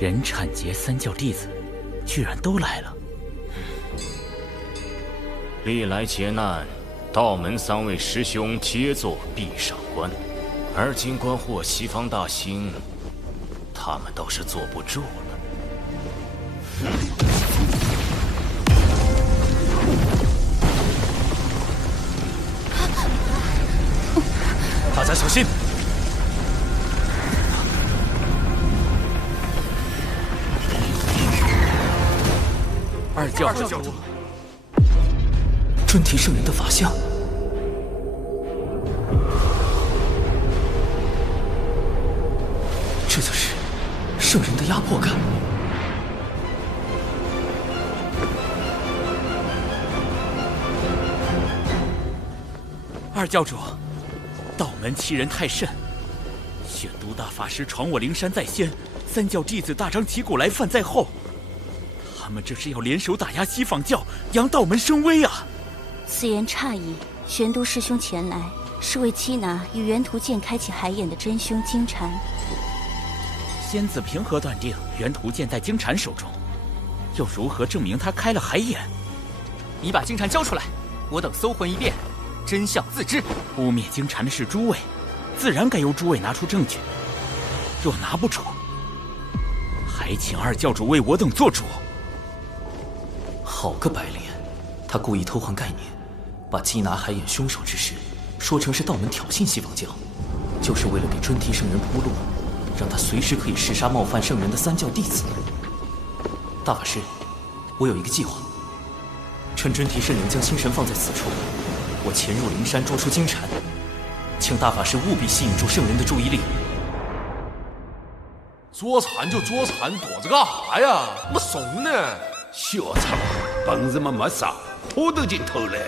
人产劫三教弟子，居然都来了。历来劫难，道门三位师兄皆作壁上观，而今观获西方大兴，他们倒是坐不住了。大家小心！二教主，尊提圣人的法相，这就是圣人的压迫感。二教主，道门欺人太甚，玄都大法师闯我灵山在先，三教弟子大张旗鼓来犯在后。他们这是要联手打压西方教，扬道门声威啊！此言差矣。玄都师兄前来，是为缉拿与元图剑开启海眼的真凶金蝉。仙子凭何断定元图剑在金蝉手中？又如何证明他开了海眼？你把金蝉交出来，我等搜魂一遍，真相自知。污蔑金蝉的是诸位，自然该由诸位拿出证据。若拿不出，还请二教主为我等做主。好个白脸！他故意偷换概念，把缉拿海眼凶手之事说成是道门挑衅西方教，就是为了给尊提圣人铺路，让他随时可以弑杀冒犯圣人的三教弟子。大法师，我有一个计划，趁尊提圣人将心神放在此处，我潜入灵山捉出金蝉，请大法师务必吸引住圣人的注意力。捉蝉就捉蝉，躲着干啥呀？那么怂呢？小苍，本事嘛没啥，跑得进头来。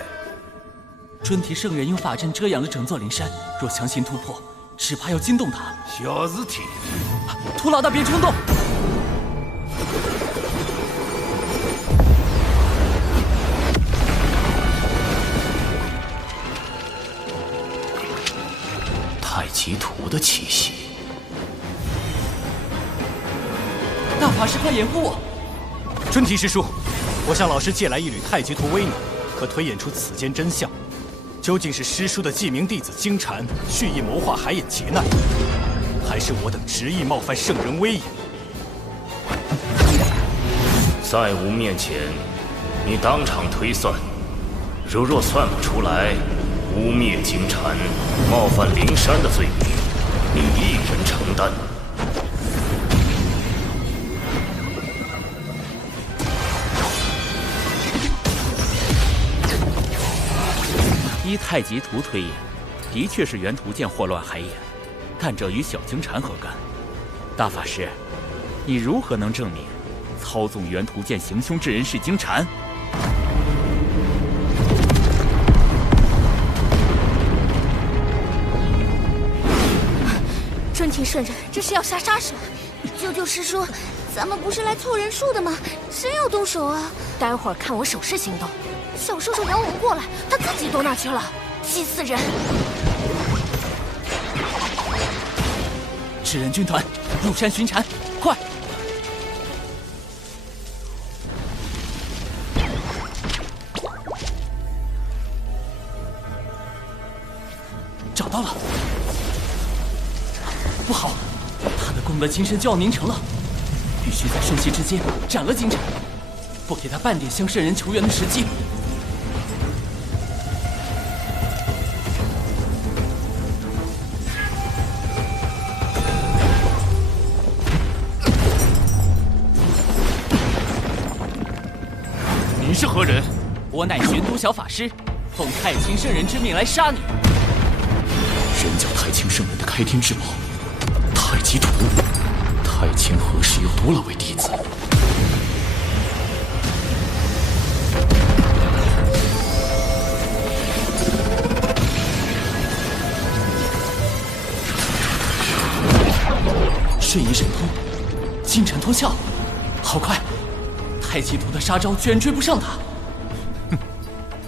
尊提圣人用法阵遮挡了整座灵山，若强行突破，只怕要惊动他。小事体，涂老大别冲动。太极图的气息。大法师，快掩护我！尊提师叔，我向老师借来一缕太极图威能，可推演出此间真相。究竟是师叔的记名弟子金蝉蓄意谋划海眼劫难，还是我等执意冒犯圣人威严？在吾面前，你当场推算，若算不出来，污蔑金蝉、冒犯灵山的罪名，你一人承担。依太极图推演，的确是元图剑祸乱海眼，但这与小金蝉何干？大法师，你如何能证明操纵元图剑行凶之人是金蝉？尊提圣人，这是要下杀手！救救师叔，咱们不是来凑人数的吗？谁要动手啊？待会儿看我手势行动。小兽兽咬我过来，他自己躲哪去了？气死人！纸人军团入山巡查，快！找到了！不好，他的功德金身就要凝成了，必须在瞬息之间斩了金蝉，不给他半点向圣人求援的时机。你是何人？我乃玄都小法师，奉太清圣人之命来杀你。人叫太清圣人的开天至宝太极图，太清何时有多了位弟子？瞬移神通，金蝉脱壳，好快！太极图的杀招居然追不上他。哼，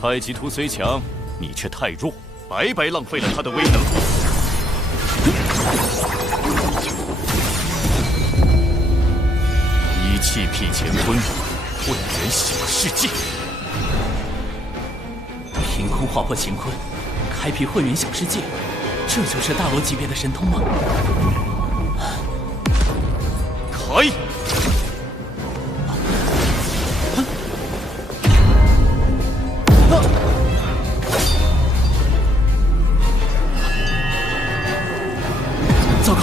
太极图虽强，你却太弱，白白浪费了他的威能。一气辟乾坤，混元小世界。凭空划破乾坤，开辟混元小世界，这就是大罗级别的神通吗？开！糟糕，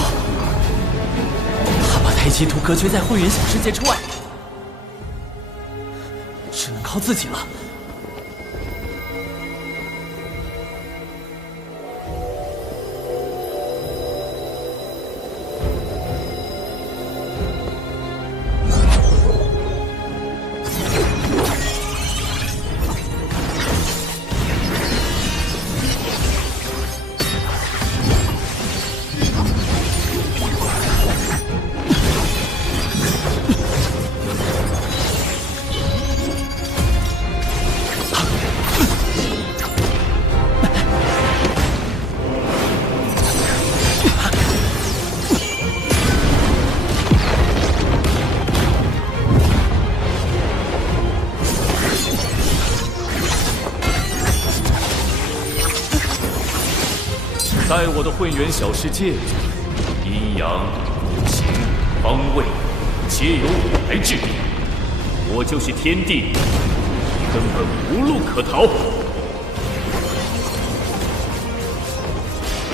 他把太极图隔绝在混元小世界之外，只能靠自己了。在我的混元小世界里，阴阳、五行、方位，皆由我来制定。我就是天地，根本无路可逃。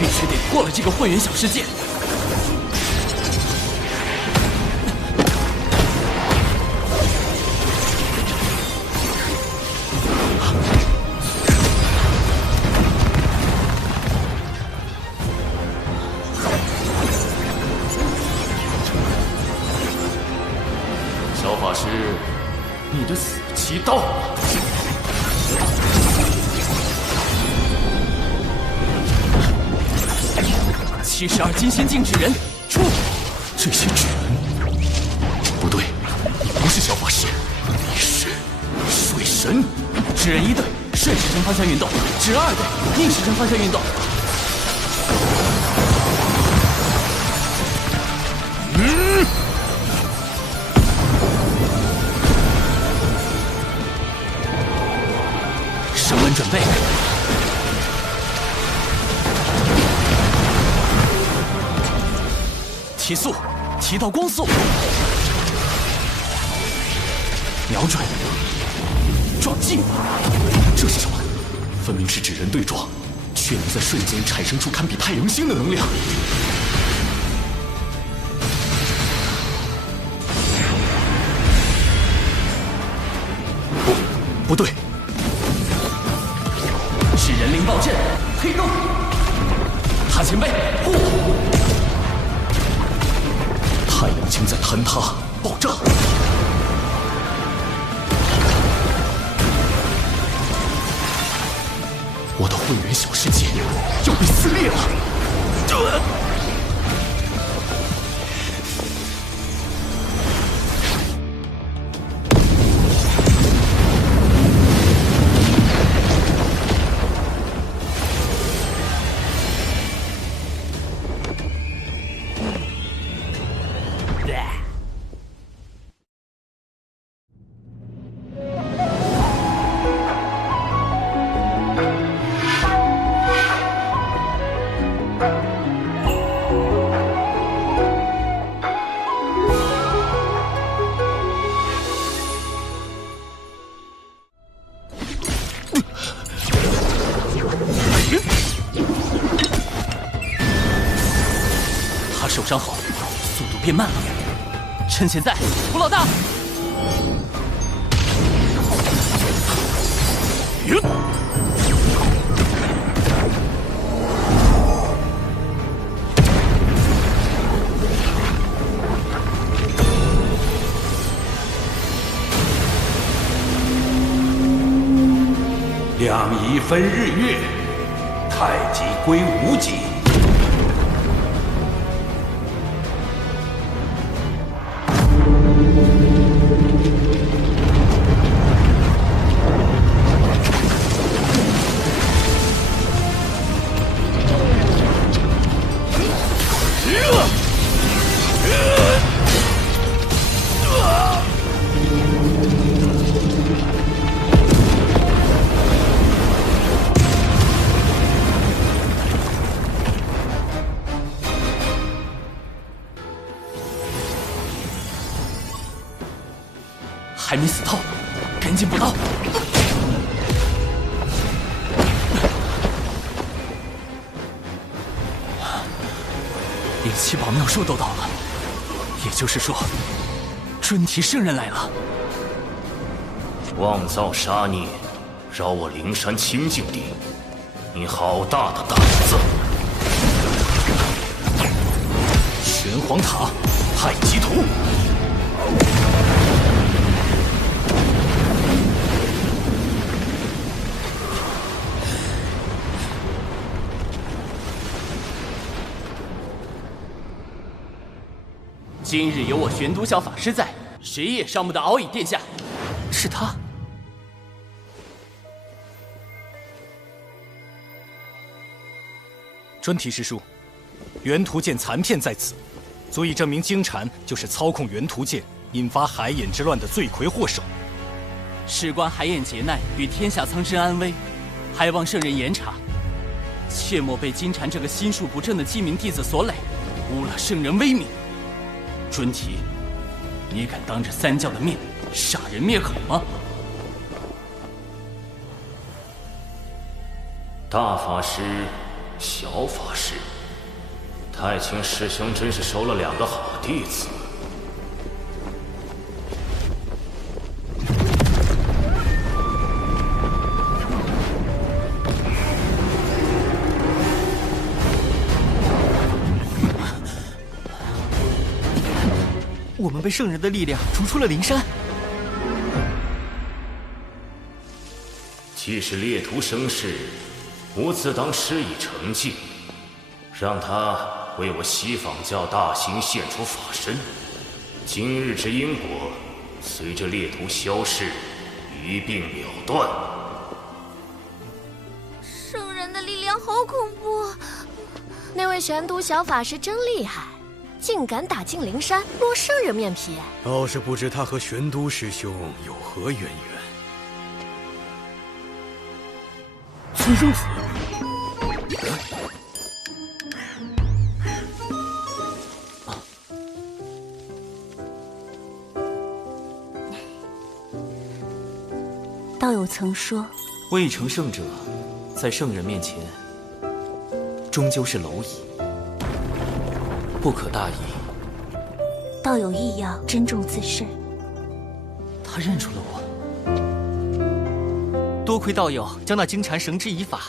必须得破了这个混元小世界。小法师，你的死期到了。72金仙境纸人，出！这些纸人，不对，你不是小法师，你是水神。纸人1队顺时针方向运动，纸人2队逆时针方向运动。升温准备。提速，提到光速，瞄准，撞击。这是什么？分明是纸人对撞，却能在瞬间产生出堪比太阳星的能量。不对，纸人灵爆阵，黑洞，塔前辈护！太阳星在坍塌、爆炸。我的混元小世界要被撕裂了！受伤后，速度变慢了。趁现在，胡老大！两仪分日月，太极归无极。还没死透，赶紧补刀！灵气宝妙术都到了，也就是说，准提圣人来了。妄造杀孽，扰我灵山清净地，你好大的胆子！玄黄塔，太极图。今日有我玄都小法师在，谁也伤不得敖乙殿下。是他。专题师叔，元图剑残片在此，足以证明金蝉就是操控元图剑引发海眼之乱的罪魁祸首。事关海眼劫难与天下苍生安危，还望圣人严查，切莫被金蝉这个心术不正的鸡鸣弟子所累，污了圣人威名。尊提，你敢当着三教的面杀人灭口吗？大法师，小法师，太清师兄真是收了2个好弟子。我们被圣人的力量逐出了灵山。既是列图生事，吾自当施以惩戒，让他为我西坊教大兴献出法身。今日之因果，随着列图消逝，一并了断。圣人的力量好恐怖！那位玄都小法师真厉害。竟敢打进灵山，落圣人面皮。倒是不知他和玄都师兄有何渊源。崔生子，道友曾说，未成圣者，在圣人面前，终究是蝼蚁。不可大意。道友亦要珍重自身。他认出了我，多亏道友将那金蝉绳之以法，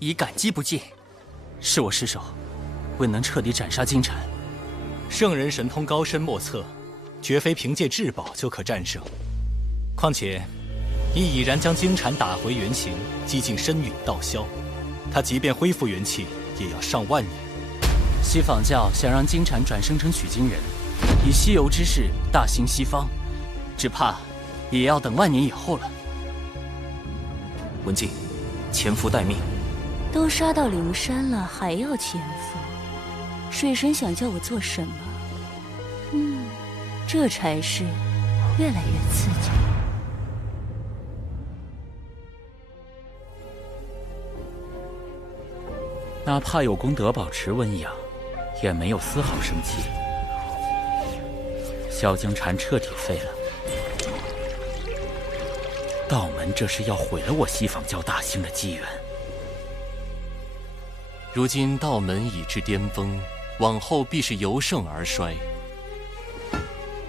以感激不尽。是我失手，未能彻底斩杀金蝉。圣人神通高深莫测，绝非凭借至宝就可战胜。况且，你已然将金蝉打回原形，击进深陨道消，他即便恢复元气，也要上万年。西坊教想让金蝉转生成取经人，以西游之势大兴西方，只怕也要等万年以后了。文静，潜伏待命。都杀到灵山了，还要潜伏？水神想叫我做什么？这差事越来越刺激。哪怕有功德宝池温养，也没有丝毫生气。萧江禅彻底废了，道门这是要毁了我西坊教大兴的机缘。如今道门已至巅峰，往后必是由盛而衰。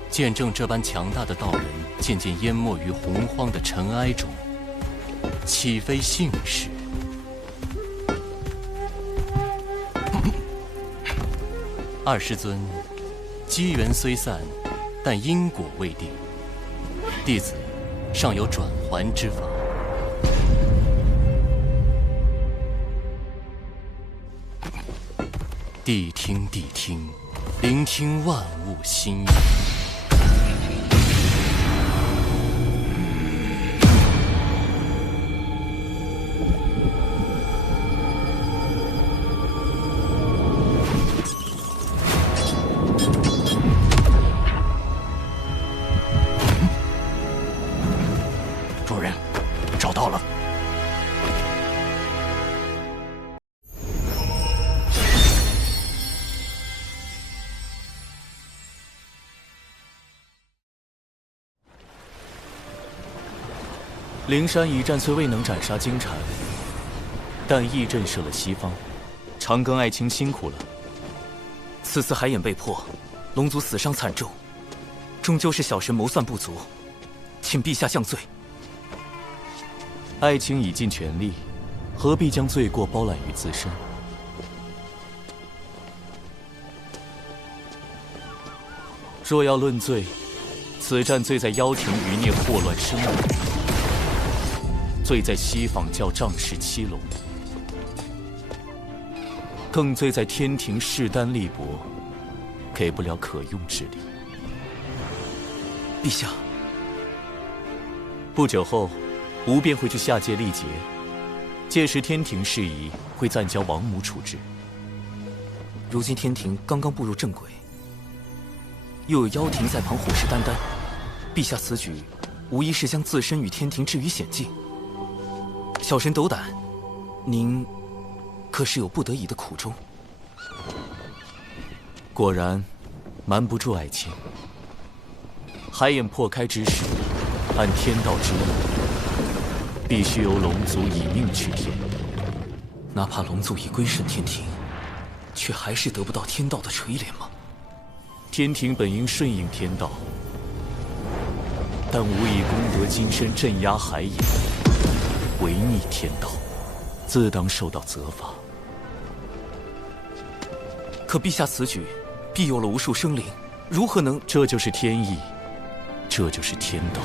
见证这般强大的道人渐渐淹没于洪荒的尘埃中，岂非幸事？二师尊，机缘虽散，但因果未定，弟子尚有转圜之法。谛听，谛听，聆听万物心意。主人，找到了。灵山一战虽未能斩杀金蝉，但亦震慑了西方。长庚爱卿辛苦了。此次海眼被破，龙族死伤惨重，终究是小神谋算不足，请陛下降罪。爱卿已尽全力，何必将罪过包揽于自身？若要论罪，此战罪在妖庭余孽祸乱生民，罪在西坊教仗势欺龙，更罪在天庭势单力薄，给不了可用之力。陛下，不久后，吾便会去下界历劫，届时天庭事宜会暂交王母处置。如今天庭刚刚步入正轨，又有妖庭在旁虎视眈眈，陛下此举无疑是将自身与天庭置于险境。小神斗胆，您可是有不得已的苦衷？果然，瞒不住爱卿。海眼破开之时，按天道之意，必须由龙族以命治天。哪怕龙族已归顺天庭，却还是得不到天道的垂怜吗？天庭本应顺应天道，但吾以功德金身镇压海眼，违逆天道，自当受到责罚。可陛下此举，庇佑了无数生灵，如何能……这就是天意，这就是天道。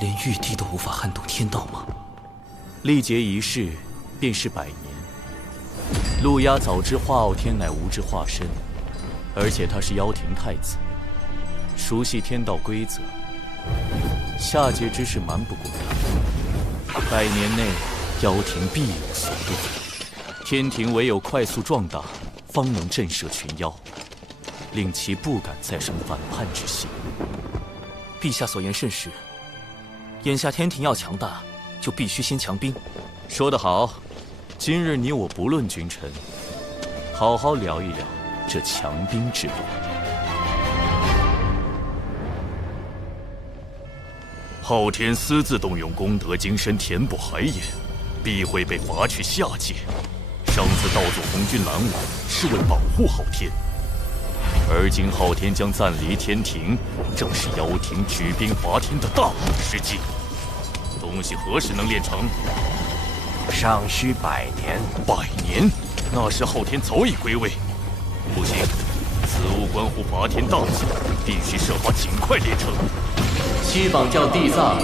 连玉帝都无法撼动天道吗？历劫一世，便是100年。陆压早知化傲天乃吾之化身，而且他是妖庭太子，熟悉天道规则，下界之事瞒不过他。100年内，妖庭必有所动，天庭唯有快速壮大，方能震慑群妖，令其不敢再生反叛之心。陛下所言甚是，眼下天庭要强大，就必须先强兵。说得好，今日你我不论君臣，好好聊一聊这强兵之路。昊天私自动用功德金身填补海眼，必会被罚去下界。上次道祖红军拦我，是为保护昊天，而今昊天将暂离天庭，正是妖庭举兵伐天的大好时机。东西何时能练成？尚需100年。100年？那时昊天早已归位。不行，此物关乎伐天大计，必须设法尽快练成。西坊教地藏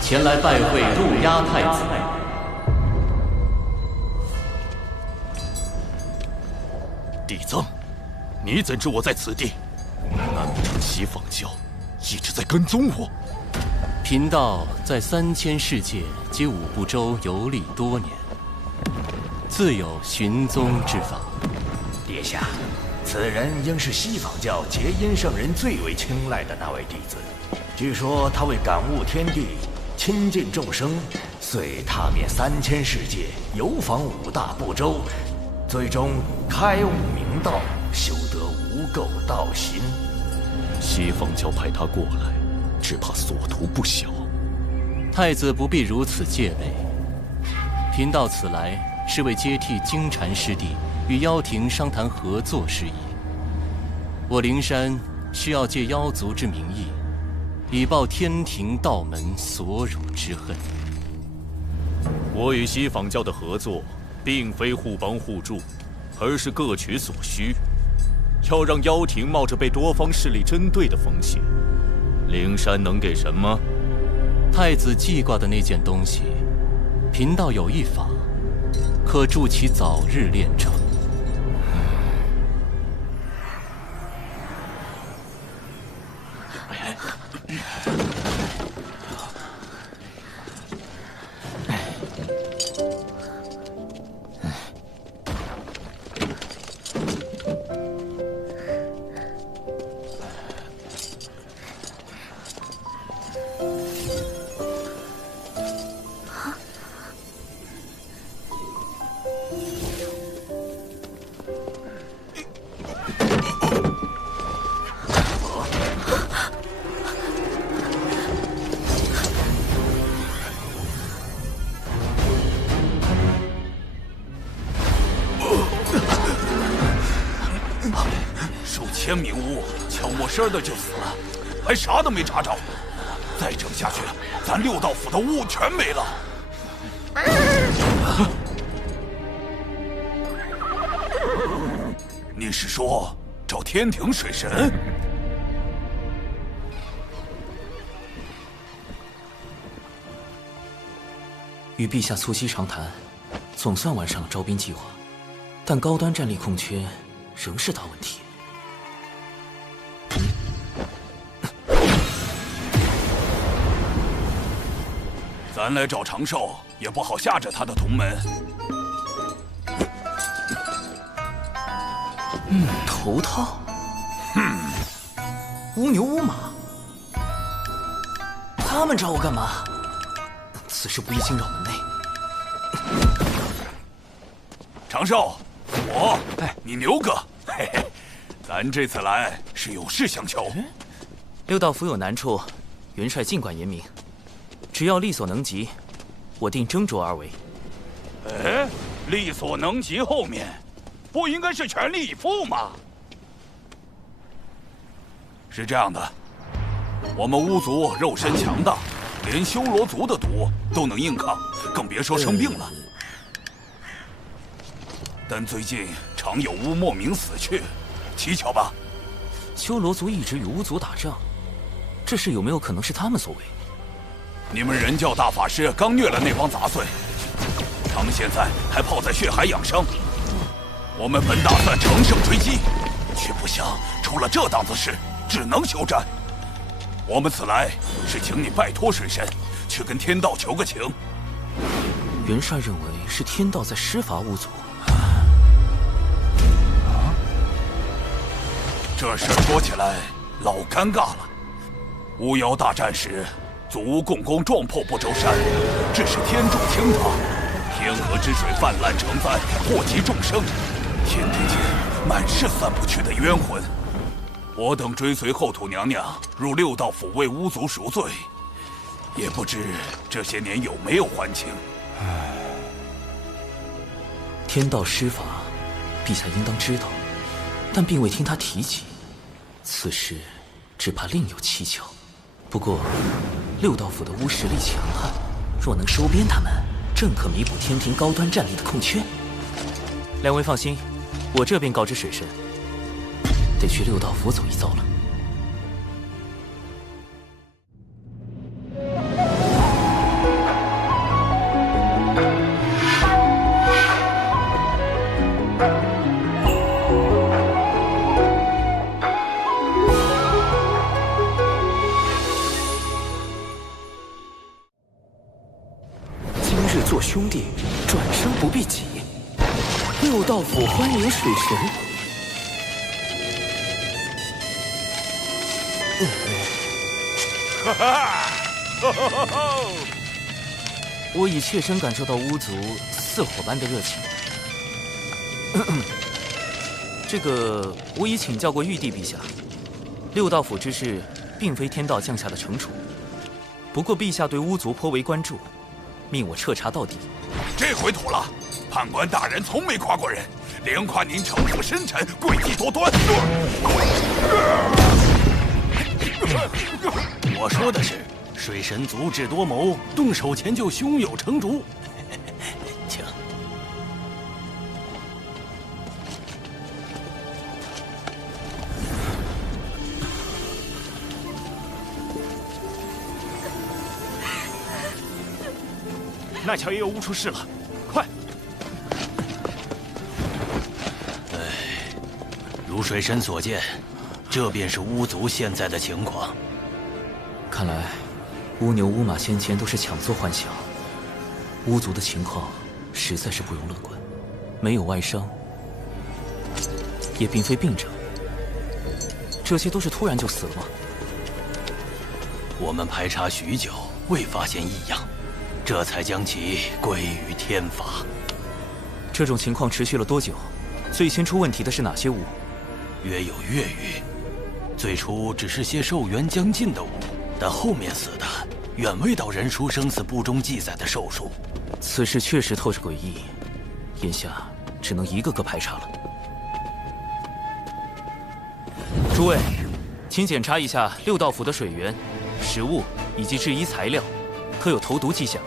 前来拜会陆压太子。地藏，你怎知我在此地？难不成西坊教一直在跟踪我？贫道在3000世界及5部洲游历多年，自有寻踪之法。殿下，此人应是西坊教结阴圣人最为青睐的那位弟子。据说他为感悟天地、亲近众生，遂踏遍3000世界，游访5大部洲，最终开悟明道，修得无垢道心。西坊教派他过来，只怕所图不小。太子不必如此戒备。贫道此来是为接替金蝉师弟与妖庭商谈合作事宜。我灵山需要借妖族之名义，以报天庭道门所辱之恨。我与西坊教的合作，并非互帮互助，而是各取所需。要让妖庭冒着被多方势力针对的风险，灵山能给什么？太子记挂的那件东西，贫道有一法，可助其早日炼成。千名巫悄没声的就死了，还啥都没查着。再整下去，咱六道府的巫全没了。你是说找天庭水神？与陛下促膝长谈，总算完善了招兵计划，但高端战力空缺仍是大问题。咱来找长寿，也不好吓着他的同门。头套。乌牛乌马，他们找我干嘛？此事不宜惊扰门内。长寿，你牛哥，嘿嘿，咱这次来是有事相求。六道府有难处，元帅尽管言明。只要力所能及，我定斟酌而为。哎，力所能及后面，不应该是全力以赴吗？是这样的，我们巫族肉身强大，连修罗族的毒都能硬抗，更别说生病了。但最近常有巫莫名死去，蹊跷吧？修罗族一直与巫族打仗，这事有没有可能是他们所为？你们人教大法师刚虐了那帮杂碎，他们现在还泡在血海养伤。我们本打算乘胜追击，却不想出了这档子事，只能休战。我们此来是请你拜托水神，去跟天道求个情。元帅认为是天道在施罚巫族。这事说起来老尴尬了。巫妖大战时，祖屋共工撞破不周山，致使天柱倾塌，天河之水泛滥成灾，祸及众生。天地间满是散不去的冤魂。我等追随后土娘娘入六道府为巫族赎罪，也不知这些年有没有还清。天道施法，陛下应当知道，但并未听他提及。此事只怕另有蹊跷。不过，六道府的巫实力强悍，若能收编他们，正可弥补天庭高端战力的空缺。两位放心，我这便告知水神，得去六道府走一遭了。做兄弟，转生不必急。六道府欢迎水神。哈哈，我已切身感受到巫族似火般的热情。这个，我已请教过玉帝陛下，六道府之事并非天道降下的惩处，不过陛下对巫族颇为关注，命我彻查到底。这回妥了，判官大人从没夸过人，连夸您城府深沉，诡计多端。我说的是，水神足智多谋，动手前就胸有成竹。请。那桥也有巫出事了，快！如水神所见，这便是巫族现在的情况。看来，巫牛、巫马先前都是强作幻想。巫族的情况实在是不容乐观，没有外伤，也并非病症，这些都是突然就死了吗？我们排查许久，未发现异样。这才将其归于天罚。这种情况持续了多久？最先出问题的是哪些巫？约有月余。最初只是些寿元将尽的巫，但后面死的远未到人书生死簿中记载的寿数。此事确实透着诡异，眼下只能一个个排查了。诸位，请检查一下六道府的水源、食物以及制衣材料。可有投毒迹象？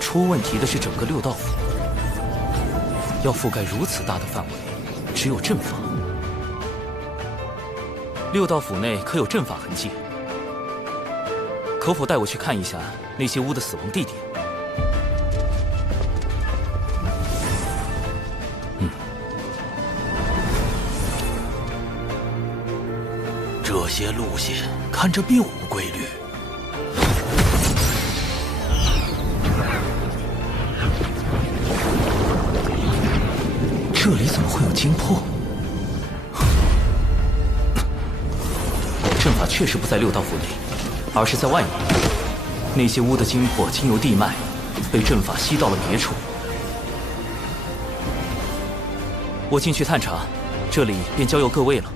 出问题的是整个六道府，要覆盖如此大的范围，只有阵法。六道府内可有阵法痕迹？可否带我去看一下那些巫的死亡地点？这些路线看着并无规律。这里怎么会有精魄？阵法确实不在六道府内，而是在外面。那些巫的精魄经由地脉，被阵法吸到了别处。我进去探查，这里便交由各位了。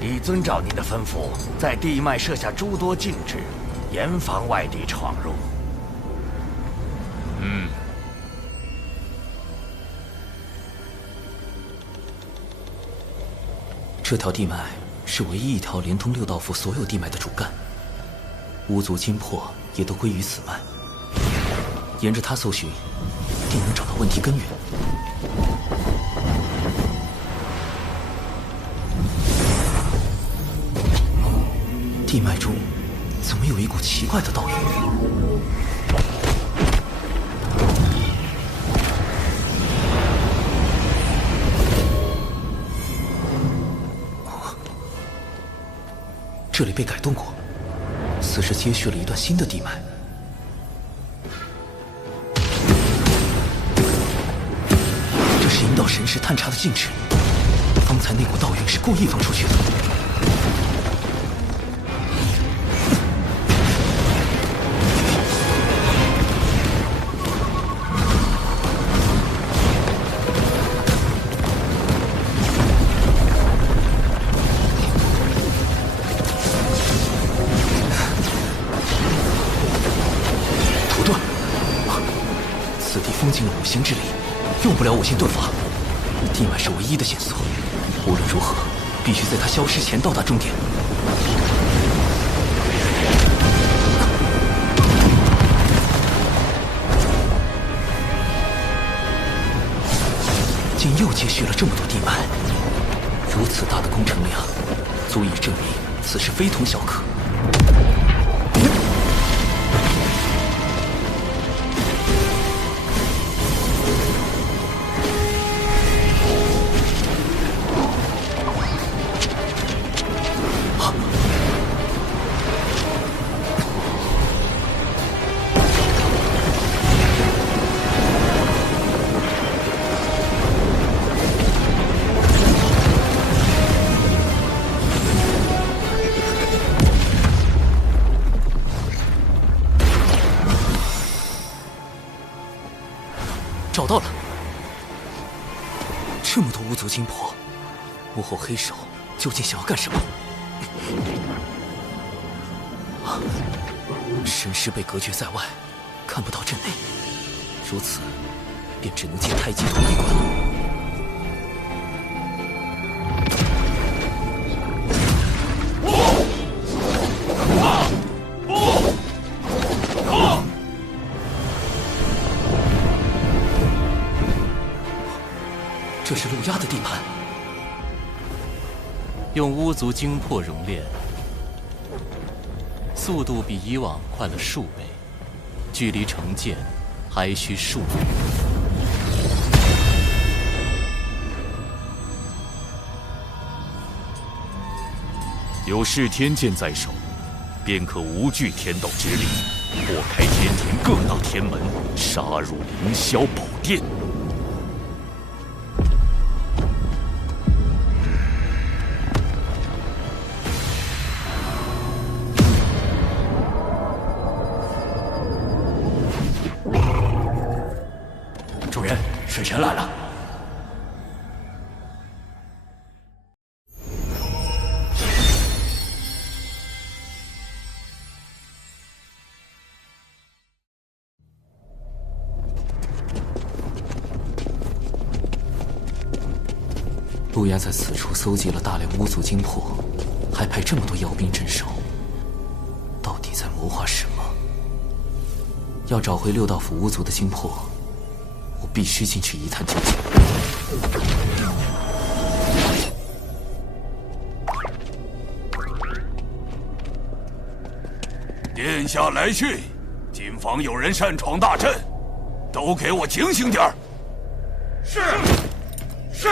已遵照您的吩咐，在地脉设下诸多禁制，严防外敌闯入。这条地脉是唯一一条连通六道府所有地脉的主干，巫族精魄也都归于此脉。沿着它搜寻，定能找到问题根源。地脉中怎么有一股奇怪的道韵？这里被改动过，似是接续了一段新的地脉。这是引导神识探查的禁制，方才那股道韵是故意放出去的。五行之力，用不了五行遁法。地脉是唯一的线索，无论如何，必须在它消失前到达终点。竟又接续了这么多地脉，如此大的工程量，足以证明此事非同小可。找到了，这么多巫族精魄，幕后黑手究竟想要干什么？啊！神识被隔绝在外，看不到阵内，如此，便只能借太极图一关了。 这是陆压的地盘。用巫族精魄熔炼，速度比以往快了数倍，距离成剑还需数倍。有噬天剑在手，便可无惧天道之力，破开天庭各大天门，杀入凌霄宝殿。 水神来了！陆压在此处搜集了大量巫族精魄，还派这么多妖兵镇守，到底在谋划什么？要找回六道府巫族的精魄。 我必须进去一探究竟。殿下来讯，谨防有人擅闯大阵，都给我警醒点儿。是，是。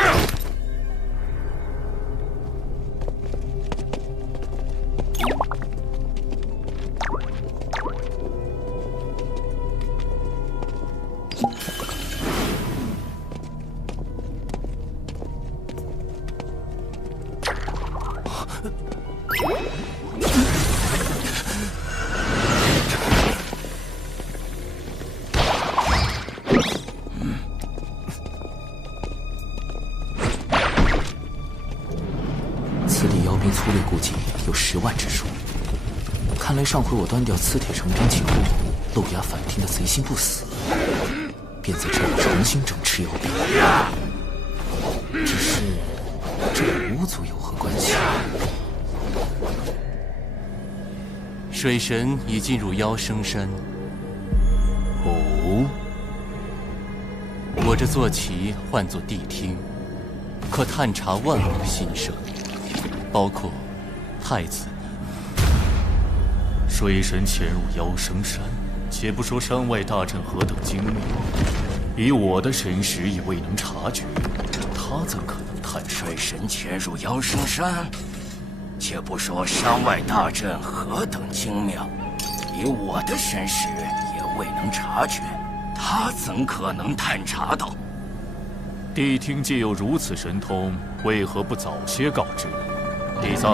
粗略估计有10万之数。看来上回我端掉磁铁成兵器后，陆牙反听的贼心不死，便在这里重新整蚩妖兵。只是这与巫族有何关系？水神已进入妖生山。哦，我这坐骑唤作谛听，可探查万物心声。 包括太子你。水神潜入妖生山，且不说山外大阵何等精密，以我的神识也未能察觉，他怎可能探查？水神潜入妖生山，且不说山外大阵何等精妙，以我的神识也未能察觉，他怎可能探查到？谛听既有如此神通，为何不早些告知？ 弟子，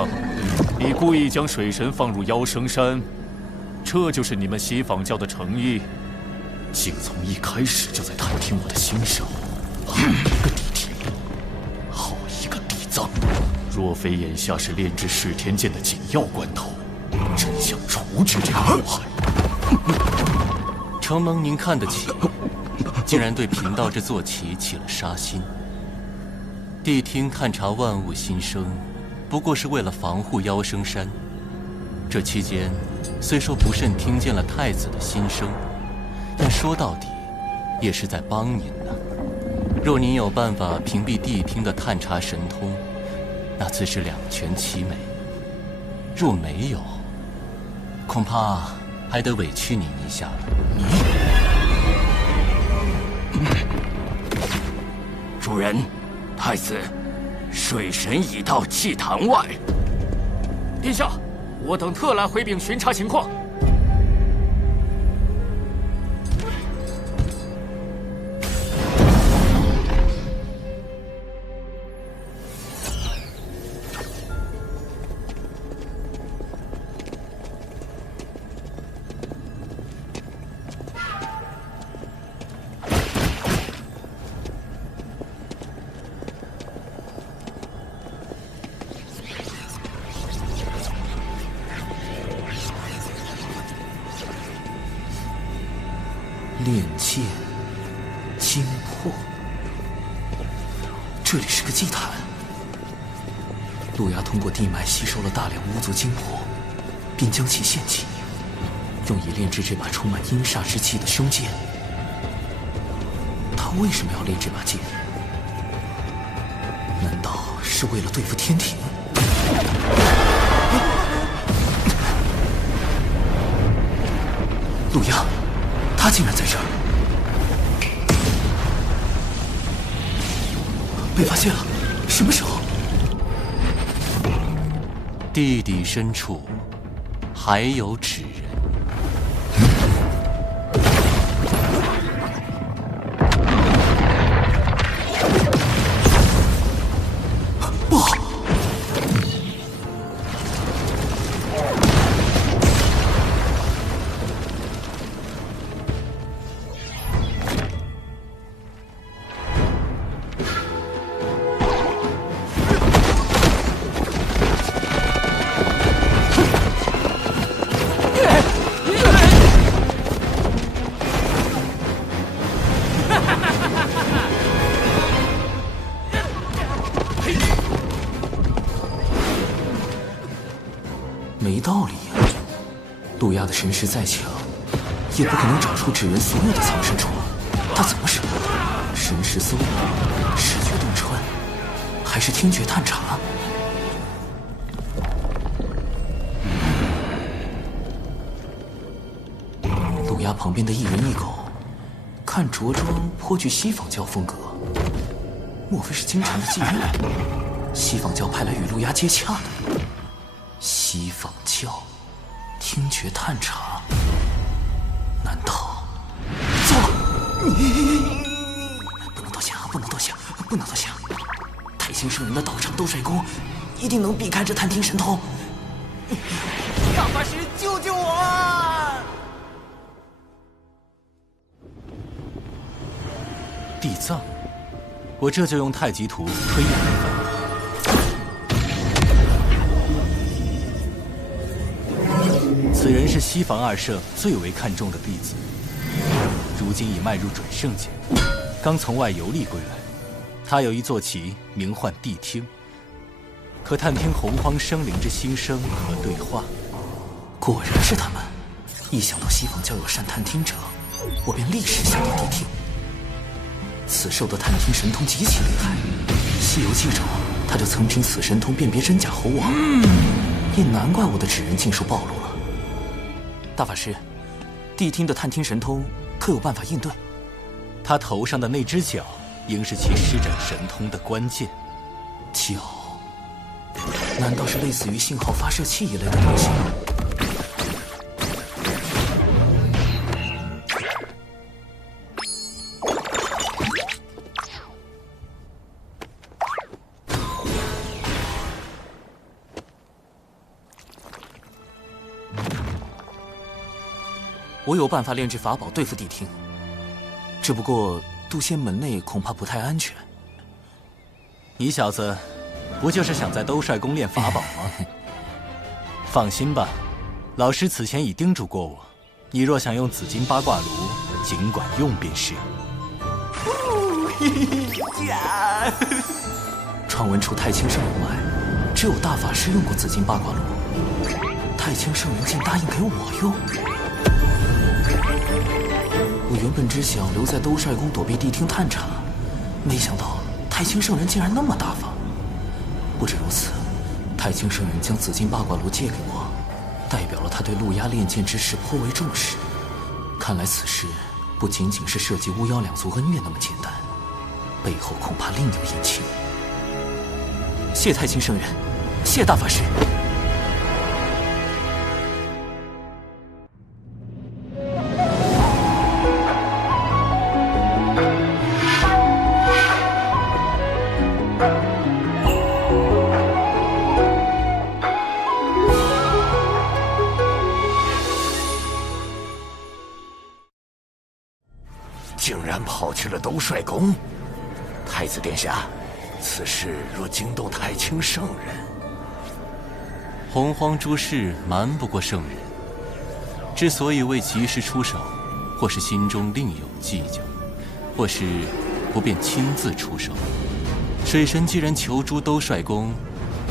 你故意将水神放入妖生山，这就是你们西坊教的诚意。竟从一开始就在探听我的心声，好一个谛听，好一个地藏！若非眼下是炼制噬天剑的紧要关头，真想除之这个祸害。承蒙您看得起，竟然对贫道这坐骑起了杀心。谛听探查万物心声。 不过是为了防护妖生山，这期间虽说不慎听见了太子的心声，但说到底，也是在帮您呢。若您有办法屏蔽谛听的探查神通，那自是两全其美；若没有，恐怕还得委屈您一下了。主人，太子。 水神已到祭坛外。殿下，我等特来回禀巡查情况。精魄。这里是个祭坛。路亚通过地脉吸收了大量巫族精魄，并将其献祭，用以炼制这把充满阴煞之气的凶剑。他为什么要炼这把剑？难道是为了对付天庭？路亚，他竟然在这儿！被发现了！什么时候？地底深处还有纸人。不好！没道理呀！路亚的神识再强，也不可能找出纸人所有的藏身处。他怎么舍得？神识搜捕、视觉洞穿，还是听觉探查？路亚旁边的一人一狗，看着装颇具西方教风格。莫非是京城的妓院？西方教派来与路亚接洽的？西方教听觉探查，难道？糟了！不能多想，不能多想，不能多想！太清圣人的道场斗帅宫一定能避开这探听神通。大法师，救救我啊！地藏，我这就用太极图推演一番。此人是西房二社最为看重的弟子，如今已迈入准圣境，刚从外游历归来。他有一座旗，名唤谛听，可探听洪荒生灵之心声和对话。果然是他们！一想到西方教有善探听者，我便立时想到谛听。此兽的探听神通极其厉害，《西游记》中他就曾凭此神通辨别真假猴王，也难怪我的纸人尽数暴露了。大法师，谛听的探听神通可有办法应对？他头上的那只角，应是其施展神通的关键。角？难道是类似于信号发射器一类的东西？我有办法炼制法宝对付谛听，只不过渡仙门内恐怕不太安全。你小子，不就是想在兜帅宫炼法宝吗？放心吧，老师此前已叮嘱过我，你若想用紫金八卦炉，尽管用便是。传闻除太清圣人外，只有大法师用过紫金八卦炉，太清圣人竟答应给我用。我原本只想留在兜帅宫躲避谛听探查，没想到太清圣人竟然那么大方。不止如此，太清圣人将紫金八卦炉借给我，代表了他对路亚炼剑之事颇为重视。看来此事不仅仅是涉及巫妖两族恩怨那么简单，背后恐怕另有隐情。谢太清圣人，谢大法师。竟然跑去了兜帅宫！太子殿下，此事若惊动太清圣人，洪荒诸事瞒不过圣人。之所以未及时出手，或是心中另有计较，或是不便亲自出手。水神既然求助兜率宫，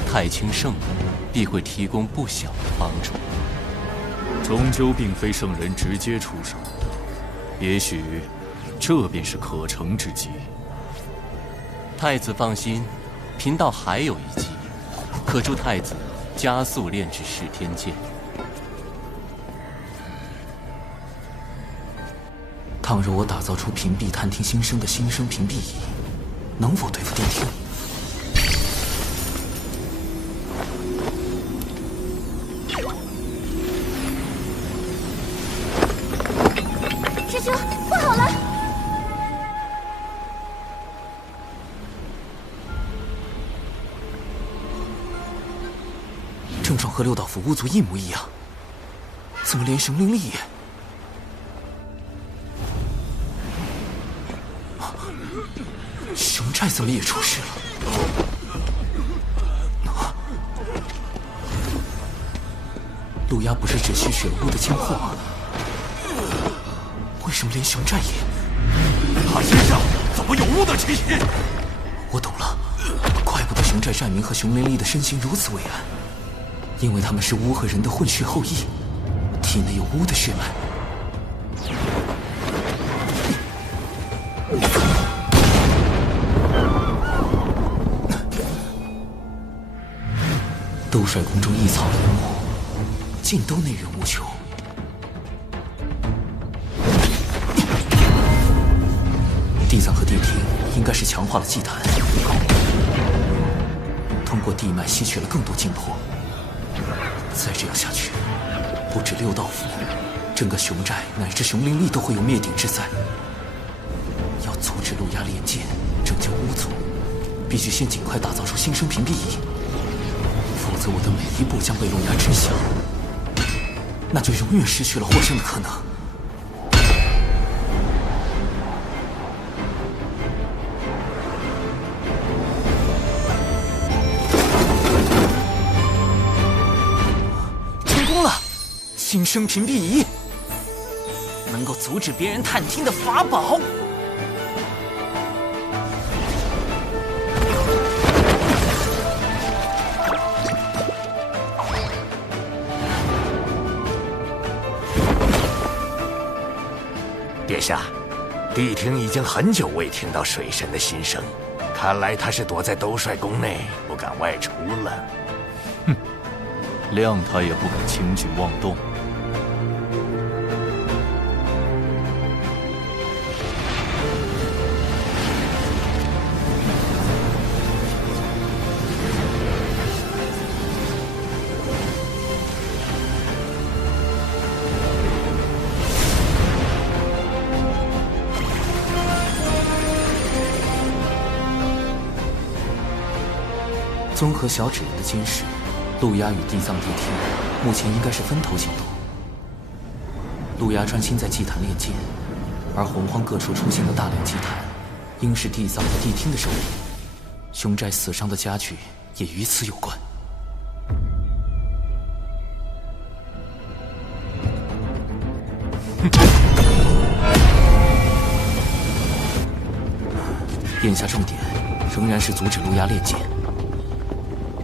太清圣人必会提供不小的帮助。终究并非圣人直接出手，也许这便是可成之计。太子放心，贫道还有一计，可助太子加速炼制噬天剑。倘若我打造出屏蔽探听心声的心声屏蔽仪，能否对付电听？师兄，不好了！症状和六道府巫族一模一样，怎么连神灵力也……熊寨怎么也出事了？陆压不是只吸血了巫的精魄吗？为什么连熊寨也……他身上怎么有巫的气息？我懂了，怪不得熊寨寨民和熊灵力的身形如此伟岸，因为他们是巫和人的混血后裔，体内有巫的血脉。兜率宫中异草林木，尽都内源无穷。地藏和地庭应该是强化了祭坛，通过地脉吸取了更多精魄。再这样下去，不止六道府，整个熊寨乃至熊灵力都会有灭顶之灾。要阻止陆压炼剑，拯救巫族，必须先尽快打造出心声屏蔽仪。否则我的每一步将被陆压知晓，那就永远失去了获胜的可能。成功了！心声屏蔽仪能够阻止别人探听的法宝。殿下，谛听已经很久未听到水神的心声，看来他是躲在兜率宫内，不敢外出了。哼，谅他也不敢轻举妄动。综合小指人的监视，陆压与地藏地听目前应该是分头行动。陆压专心在祭坛炼剑，而洪荒各处出现的大量祭坛，应是地藏和地听的手里。熊寨死伤的家具也与此有关。眼下重点仍然是阻止陆压炼剑。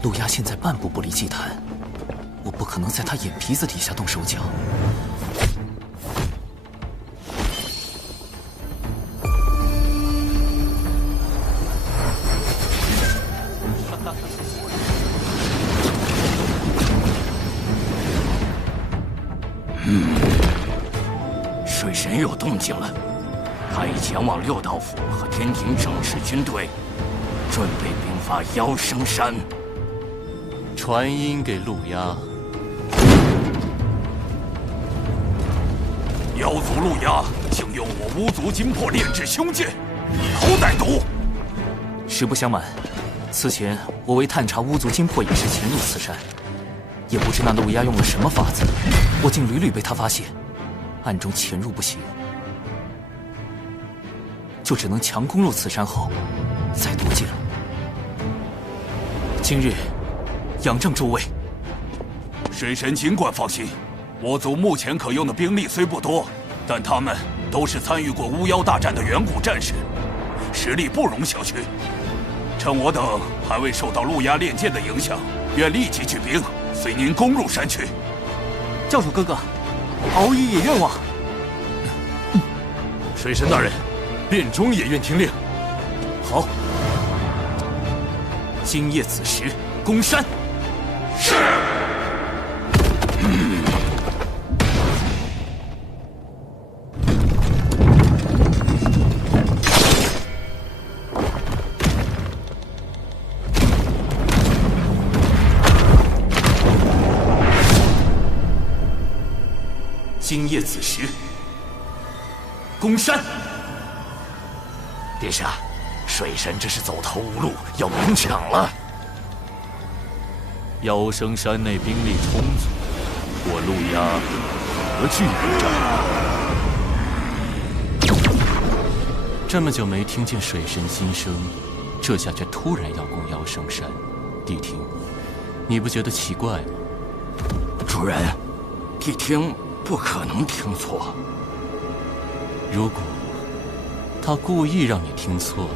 陆压现在半步不离祭坛，我不可能在他眼皮子底下动手脚。水神有动静了，他已前往六道府和天庭整治军队，准备兵发妖生山。传音给陆压，妖族陆压竟用我巫族精魄炼制凶剑，以头歹毒。实不相瞒，此前我为探查巫族精魄一事潜入此山，也不知那陆压用了什么法子，我竟屡屡被他发现，暗中潜入不行，就只能强攻入此山后再夺剑了。今日仰仗诸位。水神尽管放心，我族目前可用的兵力虽不多，但他们都是参与过巫妖大战的远古战士，实力不容小觑。趁我等还未受到陆压炼剑的影响，愿立即举兵，随您攻入山区。教主哥哥，敖乙也愿往。水神大人，殿中也愿听令。好，今夜子时攻山。是。今夜子时攻山。殿下，水神这是走投无路，要明抢了。妖生山内兵力充足，我陆压何惧一战？这么久没听见水神心声，这下却突然要攻妖生山，谛听，你不觉得奇怪吗？主人，谛听不可能听错。如果他故意让你听错了，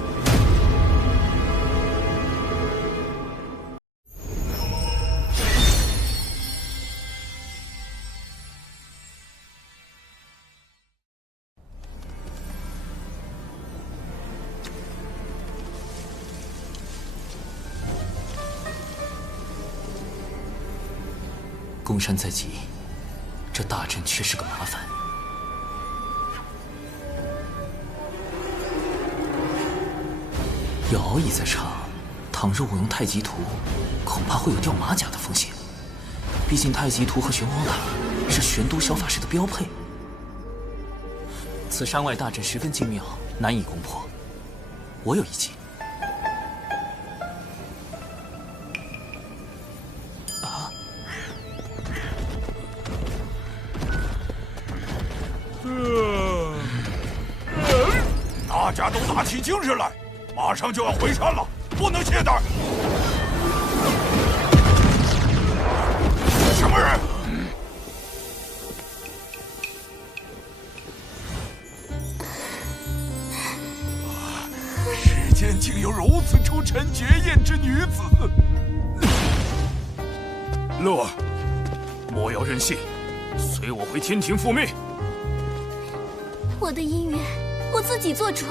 攻山在即，这大阵却是个麻烦。有敖乙在场，倘若我用太极图，恐怕会有掉马甲的风险。毕竟太极图和玄黄塔是玄都小法师的标配。此山外大阵十分精妙，难以攻破。我有一计。大家都打起精神来，马上就要回山了，不能懈怠。什么人？世间竟有如此出尘绝艳之女子！乐儿，莫要任性，随我回天庭复命。我的姻缘，我自己做主，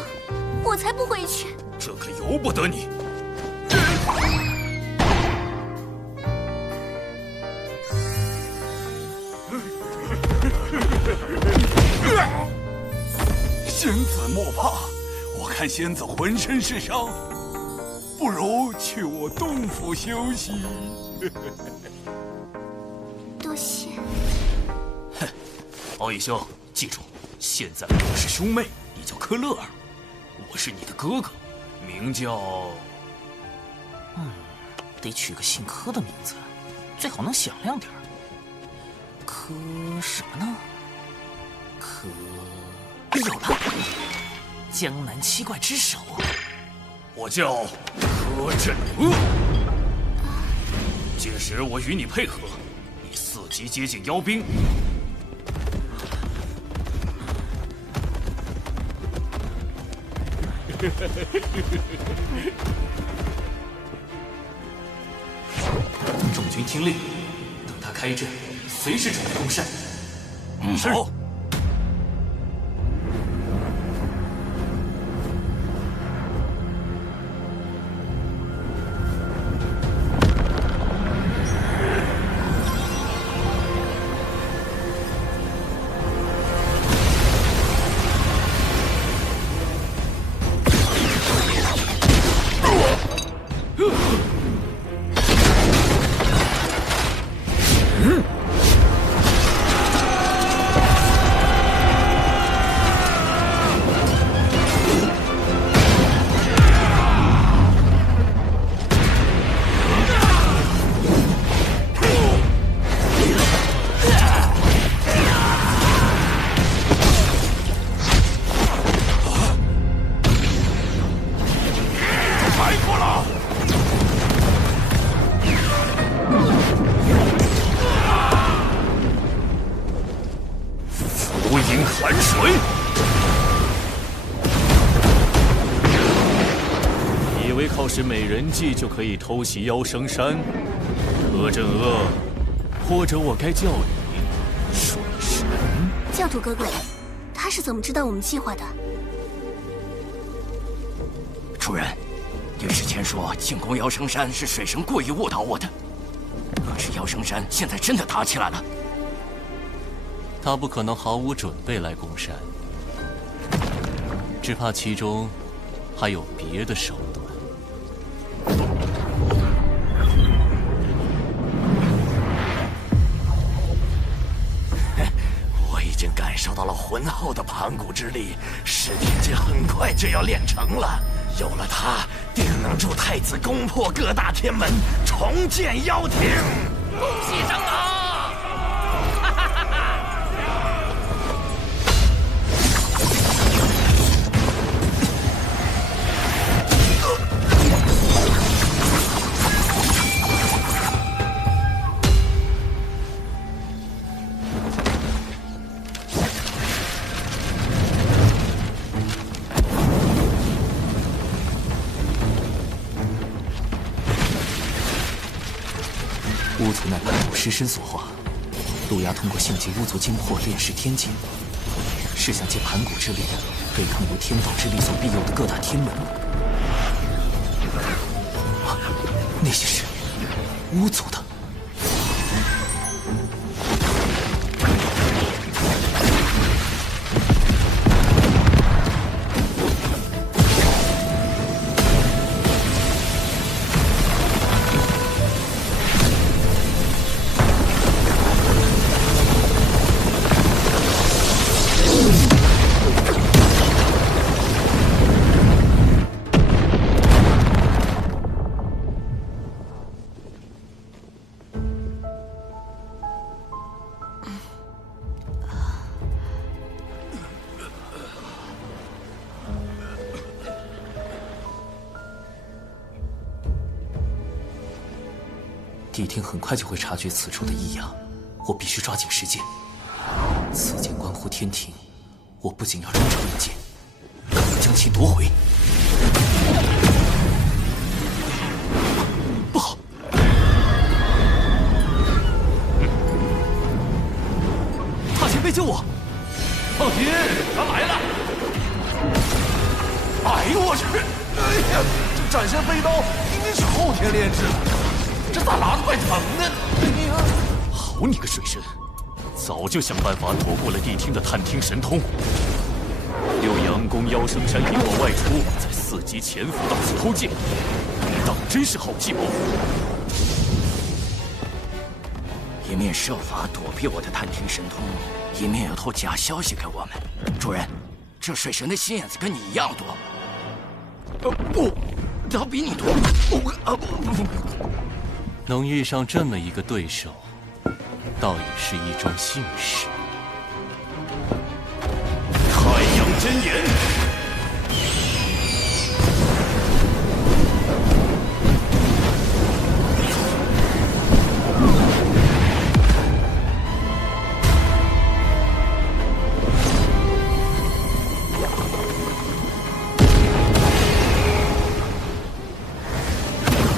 我才不回去。这可由不得你。仙子莫怕，我看仙子浑身是伤，不如去我洞府休息。多谢。哼，敖乙兄，记住，现在我是兄妹，你叫柯乐儿，我是你的哥哥，名叫……得取个姓柯的名字，最好能响亮点儿。柯什么呢？柯有了，江南七怪之首。我叫柯震恶。届时我与你配合，你伺机接近妖兵。众军听令，等他开阵，随时准备攻山。是。为靠使美人计就可以偷袭妖生山，柯镇恶，或者我该叫你水神。教主哥哥，他是怎么知道我们计划的？主人，叶世谦说进攻妖生山是水神故意误导我的，可是妖生山现在真的打起来了。他不可能毫无准备来攻山，只怕其中还有别的手段。我已经感受到了浑厚的盘古之力，噬天劫很快就要练成了。有了它，定能助太子攻破各大天门，重建妖庭。恭喜长老！巫族乃盘古尸身所化，路亚通过性劫巫族精魄炼噬天界，是想借盘古之力对抗由天道之力所庇佑的各大天门。那些是巫族的。帝庭很快就会察觉此处的异样，我必须抓紧时间。此剑关乎天庭，我不仅要人手一剑，更要将其夺回。不好！大前辈救我！放心，他来了！哎呦我去！哎呀，这斩仙飞刀明明是后天炼制的。这咋拉得怪疼呢？哎呀！好你个水神，早就想办法躲过了帝厅的探听神通。六阳宫妖生山引我外出，在4级潜伏到此偷剑，当真是好计谋。一面设法躲避我的探听神通，一面要偷假消息给我们。主人，这水神的心眼子跟你一样多。不，他比你多。不。能遇上这么一个对手，倒也是一桩幸事。太阳真言，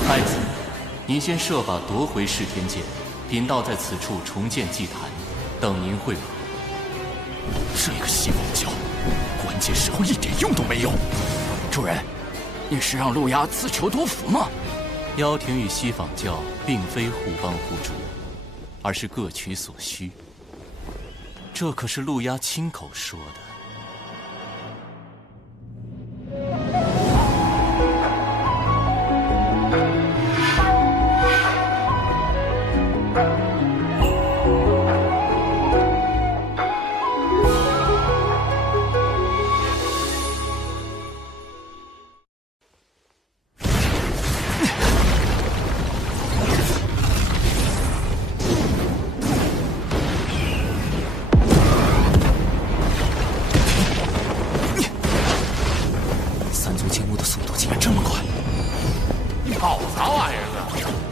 太子。您先设法夺回噬天剑，贫道在此处重建祭坛，等您会合。这个西方教，关键时候一点用都没有。主人，你是让路亚自求多福吗？妖庭与西方教并非互帮互助，而是各取所需。这可是路亚亲口说的。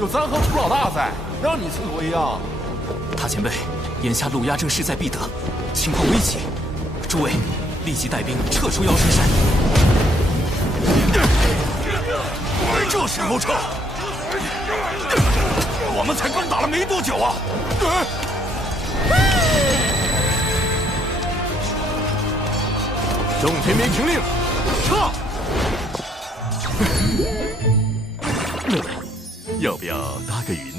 咱和楚老大在，让你伺候一样。大前辈，眼下陆压正势在必得，情况危急，诸位立即带兵撤出妖生山。时候撤？我们才刚打了没多久啊！众天民听令，撤！乐乐，要不要搭个云？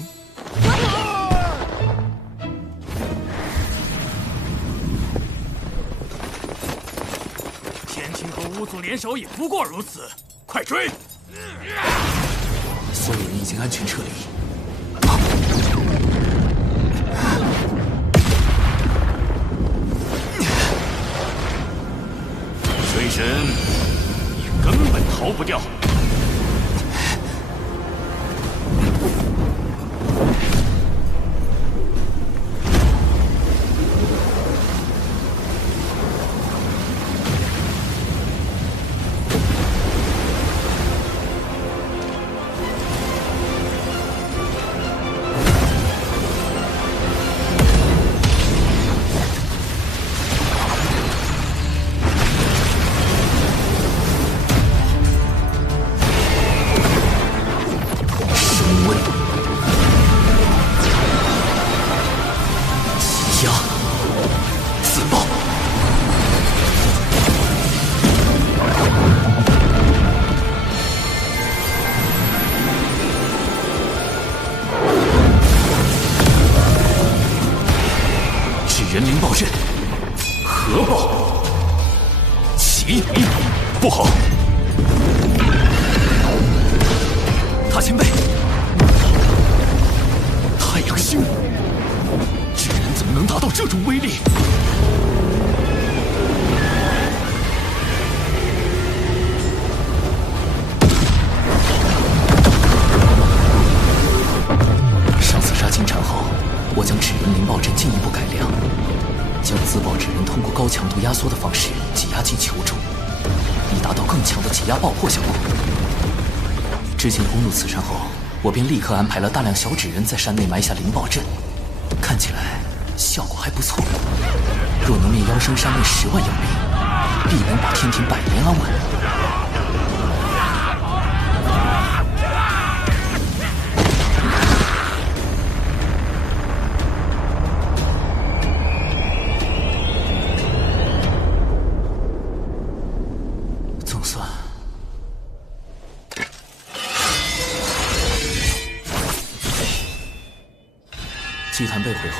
天庭和巫族联手也不过如此，快追！所有人已经安全撤离。水神，你根本逃不掉。人灵暴阵，核爆，起！不好！他前辈，太阳星，这人怎么能达到这种威力？上次杀金蝉后，我将指纹灵爆阵进一步改良。将自爆纸人通过高强度压缩的方式挤压进球中，以达到更强的挤压爆破效果。之前轰入此山后，我便立刻安排了大量小纸人在山内埋下灵爆阵，看起来效果还不错。若能灭妖生山内10万妖兵，必能保天庭百年安稳。祭坛被毁后，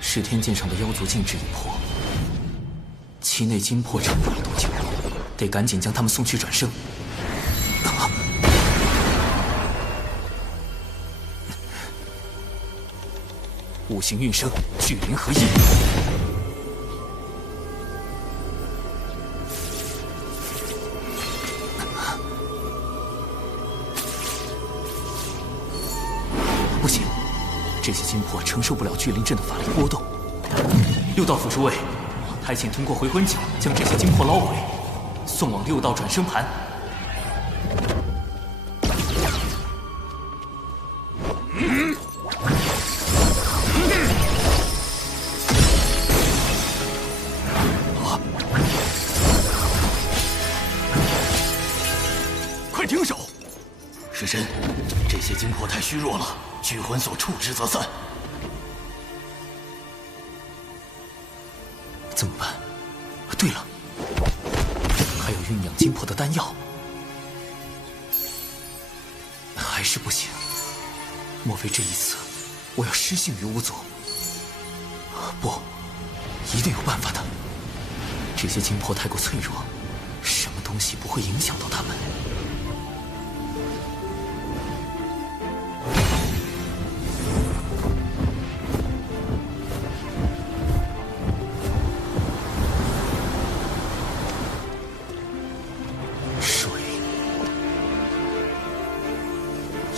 噬天剑上的妖族禁制已破，其内金魄撑不了多久，得赶紧将他们送去转生。五行运生，聚灵合一。不行。这些金魄承受不了聚灵阵的法力波动。六道府诸位，太监通过回魂脚将这些金魄捞回，送往六道转生盘。快停手！师神，这些金魄太虚弱了。聚魂所触之则散，怎么办？对了，还有酝酿金魄的丹药，还是不行。莫非这一次我要失信于巫族？不，一定有办法的。这些金魄太过脆弱，什么东西不会影响到他们？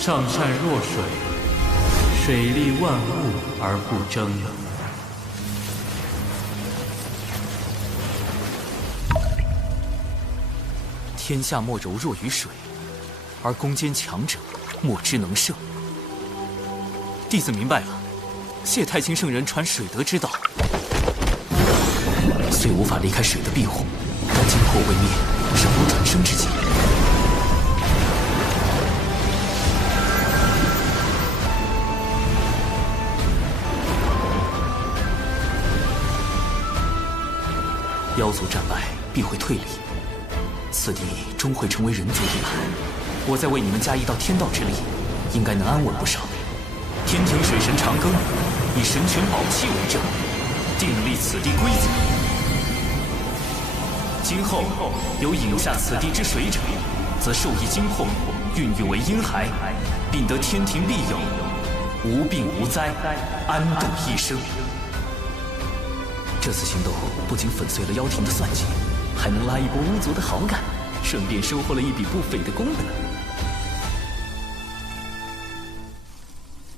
上善若水，水利万物而不争。天下莫柔弱于水，而攻坚强者莫之能胜。弟子明白了，谢太清圣人传水德之道，虽无法离开水的庇护，但金魄未灭，尚有转生之机。族战败，必会退离，此地终会成为人族地盘。我再为你们加一道天道之力，应该能安稳不少。天庭水神长庚以神权宝器为证，订立此地规则。今后有饮下此地之水者，则受益精魄，孕育为婴孩，并得天庭庇佑，无病无灾，安度一生。这次行动不仅粉碎了妖庭的算计，还能拉一波巫族的好感，顺便收获了一笔不菲的功德。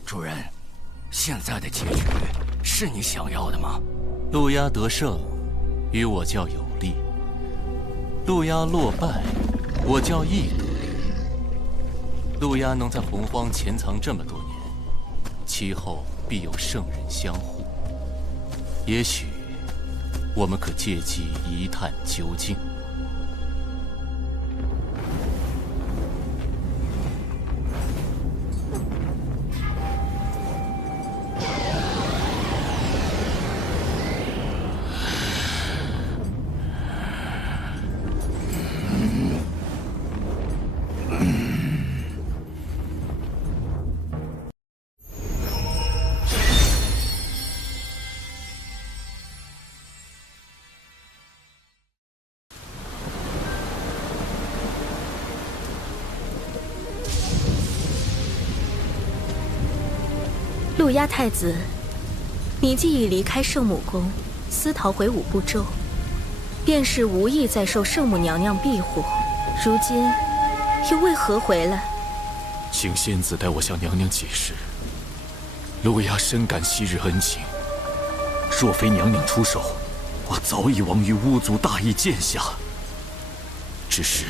主人，现在的结局是你想要的吗？陆压得胜，与我较有利；陆压落败，我较亦得利。陆压能在洪荒潜藏这么多年，其后必有圣人相护。也许我们可借机一探究竟。陆压太子，你既已离开圣母宫，私逃回五部洲，便是无意再受圣母娘娘庇护，如今又为何回来？请仙子代我向娘娘解释。陆压深感昔日恩情，若非娘娘出手，我早已亡于巫族大义剑下。只是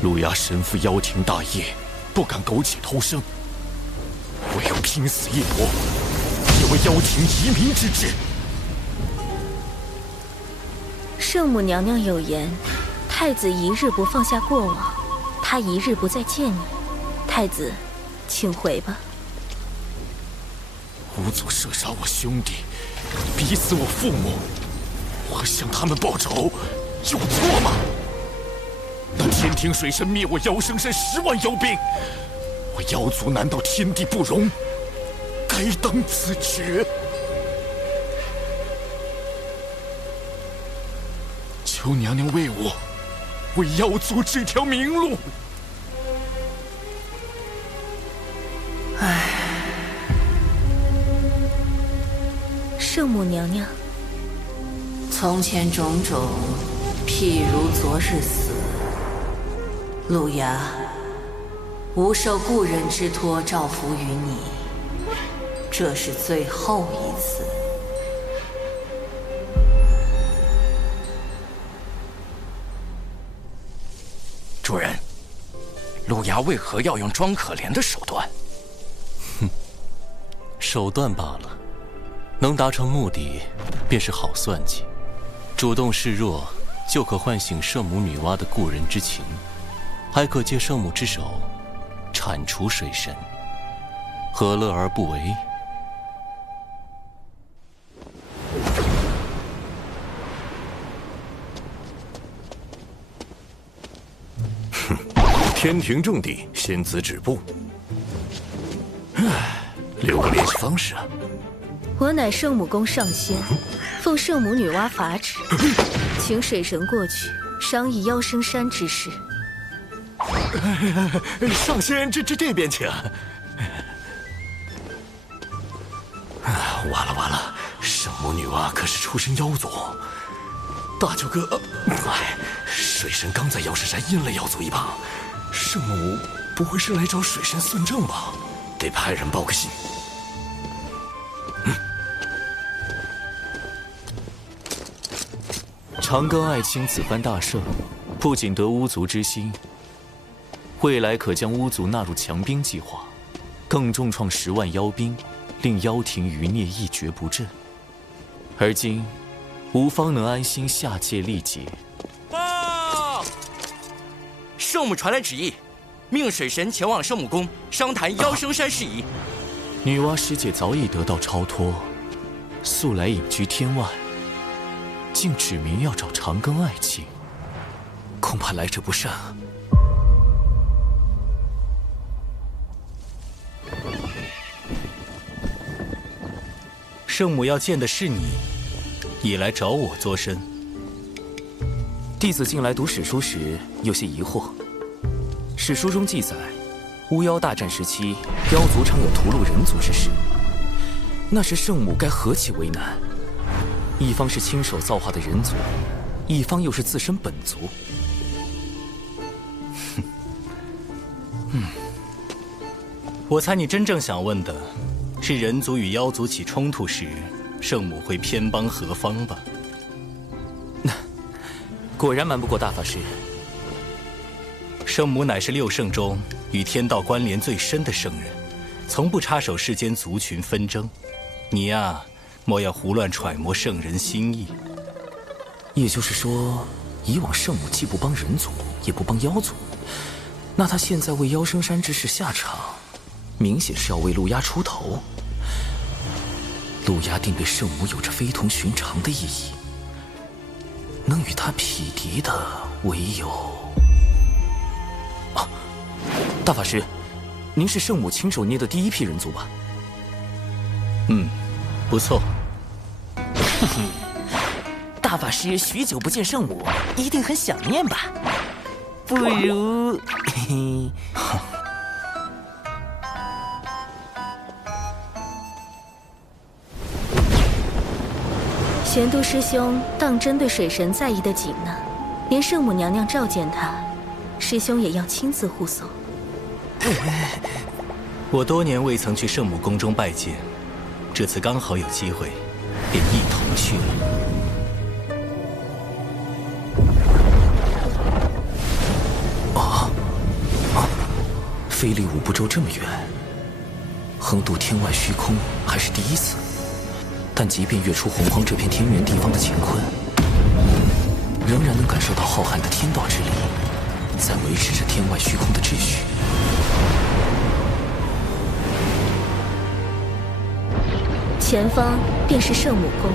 陆压身负妖庭大业，不敢苟且偷生，唯有拼死一搏，也为妖庭移民之志。圣母娘娘有言，太子一日不放下过往，她一日不再见你。太子，请回吧。巫族射杀我兄弟，逼死我父母，我向他们报仇，有错吗？那天庭水神灭我妖生山10万妖兵，我妖族难道天地不容？该当此决。求娘娘为我，为妖族指条明路。唉，圣母娘娘，从前种种，譬如昨日死。陆压，吾受故人之托，照拂于你，这是最后一次。主人，陆压为何要用装可怜的手段？哼，手段罢了，能达成目的便是好算计。主动示弱，就可唤醒圣母女娲的故人之情，还可借圣母之手铲除水神，何乐而不为？天庭重地，仙子止步。留个联系方式啊。我乃圣母宫上仙，奉圣母女娲法旨，请水神过去商议妖生山之事。上仙，这边请。完了，圣母女娲可是出身妖族，大舅哥，水神刚在妖神山阴了妖族一棒，圣母不会是来找水神算账吧？得派人报个信。长庚爱卿此番大胜，不仅得巫族之心，未来可将巫族纳入强兵计划，更重创10万妖兵，令妖庭余孽一蹶不振。而今，吾方能安心下界历劫。报！圣母传来旨意，命水神前往圣母宫商谈妖生山事宜。女娲师姐早已得到超脱，素来隐居天外。竟指明要找长庚爱卿，恐怕来者不善啊。圣母要见的是你，也来找我作甚？弟子近来读史书时有些疑惑。史书中记载，巫妖大战时期，妖族常有屠戮人族之事。那时圣母该何其为难？一方是亲手造化的人族，一方又是自身本族。我猜你真正想问的是人族与妖族起冲突时，圣母会偏帮何方吧？果然瞒不过大法师。圣母乃是六圣中与天道关联最深的圣人，从不插手世间族群纷争。你呀，莫要胡乱揣摩圣人心意。也就是说，以往圣母既不帮人族，也不帮妖族，那她现在为妖生山之事下场，明显是要为陆压出头。陆压定对圣母有着非同寻常的意义，能与他匹敌的唯有……啊，大法师，您是圣母亲手捏的第一批人族吧？不错。大法师许久不见圣母，一定很想念吧？不如……玄都师兄当真对水神在意的紧呢，连圣母娘娘召见他，师兄也要亲自护送。我多年未曾去圣母宫中拜见，这次刚好有机会，便一同去了。飞离五步洲这么远，横渡天外虚空还是第一次。但即便跃出洪荒这片天元地方的乾坤，仍然能感受到浩瀚的天道之力，在维持着天外虚空的秩序。前方便是圣母宫。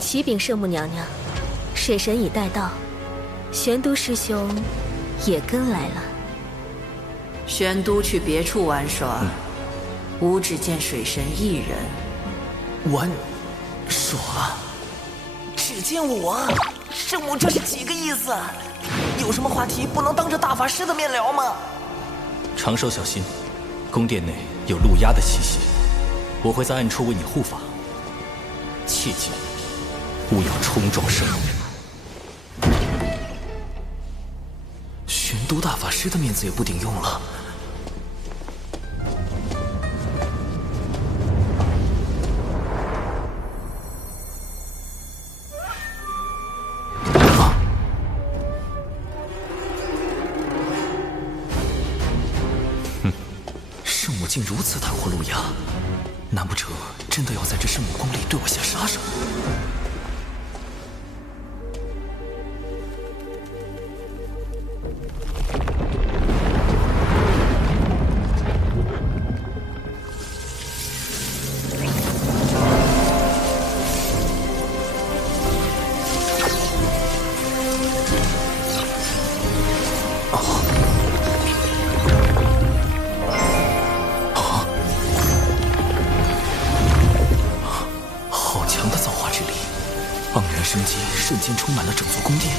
启禀圣母娘娘，水神已带到，玄都师兄也跟来了。玄都去别处玩耍，吾只见水神一人。玩耍？只见我？圣母这是几个意思？有什么话题不能当着大法师的面聊吗？长寿小心，宫殿内有陆压的气息，我会在暗处为你护法。切记，勿要冲撞圣母。玄都大法师的面子也不顶用了。圣母竟如此袒护陆压，难不成真的要在这圣母宫里对我下杀手？生机瞬间充满了整座宫殿。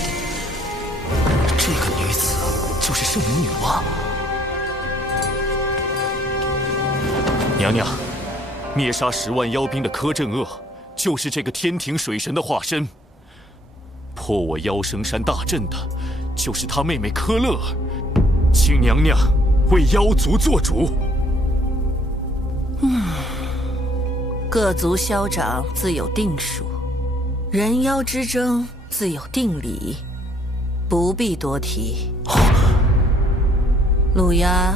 这个女子就是圣母女娲。娘娘，灭杀10万妖兵的柯镇恶，就是这个天庭水神的化身。破我妖生山大阵的，就是他妹妹柯乐儿。请娘娘为妖族做主。各族消长自有定数。人妖之争自有定理，不必多提。陆压，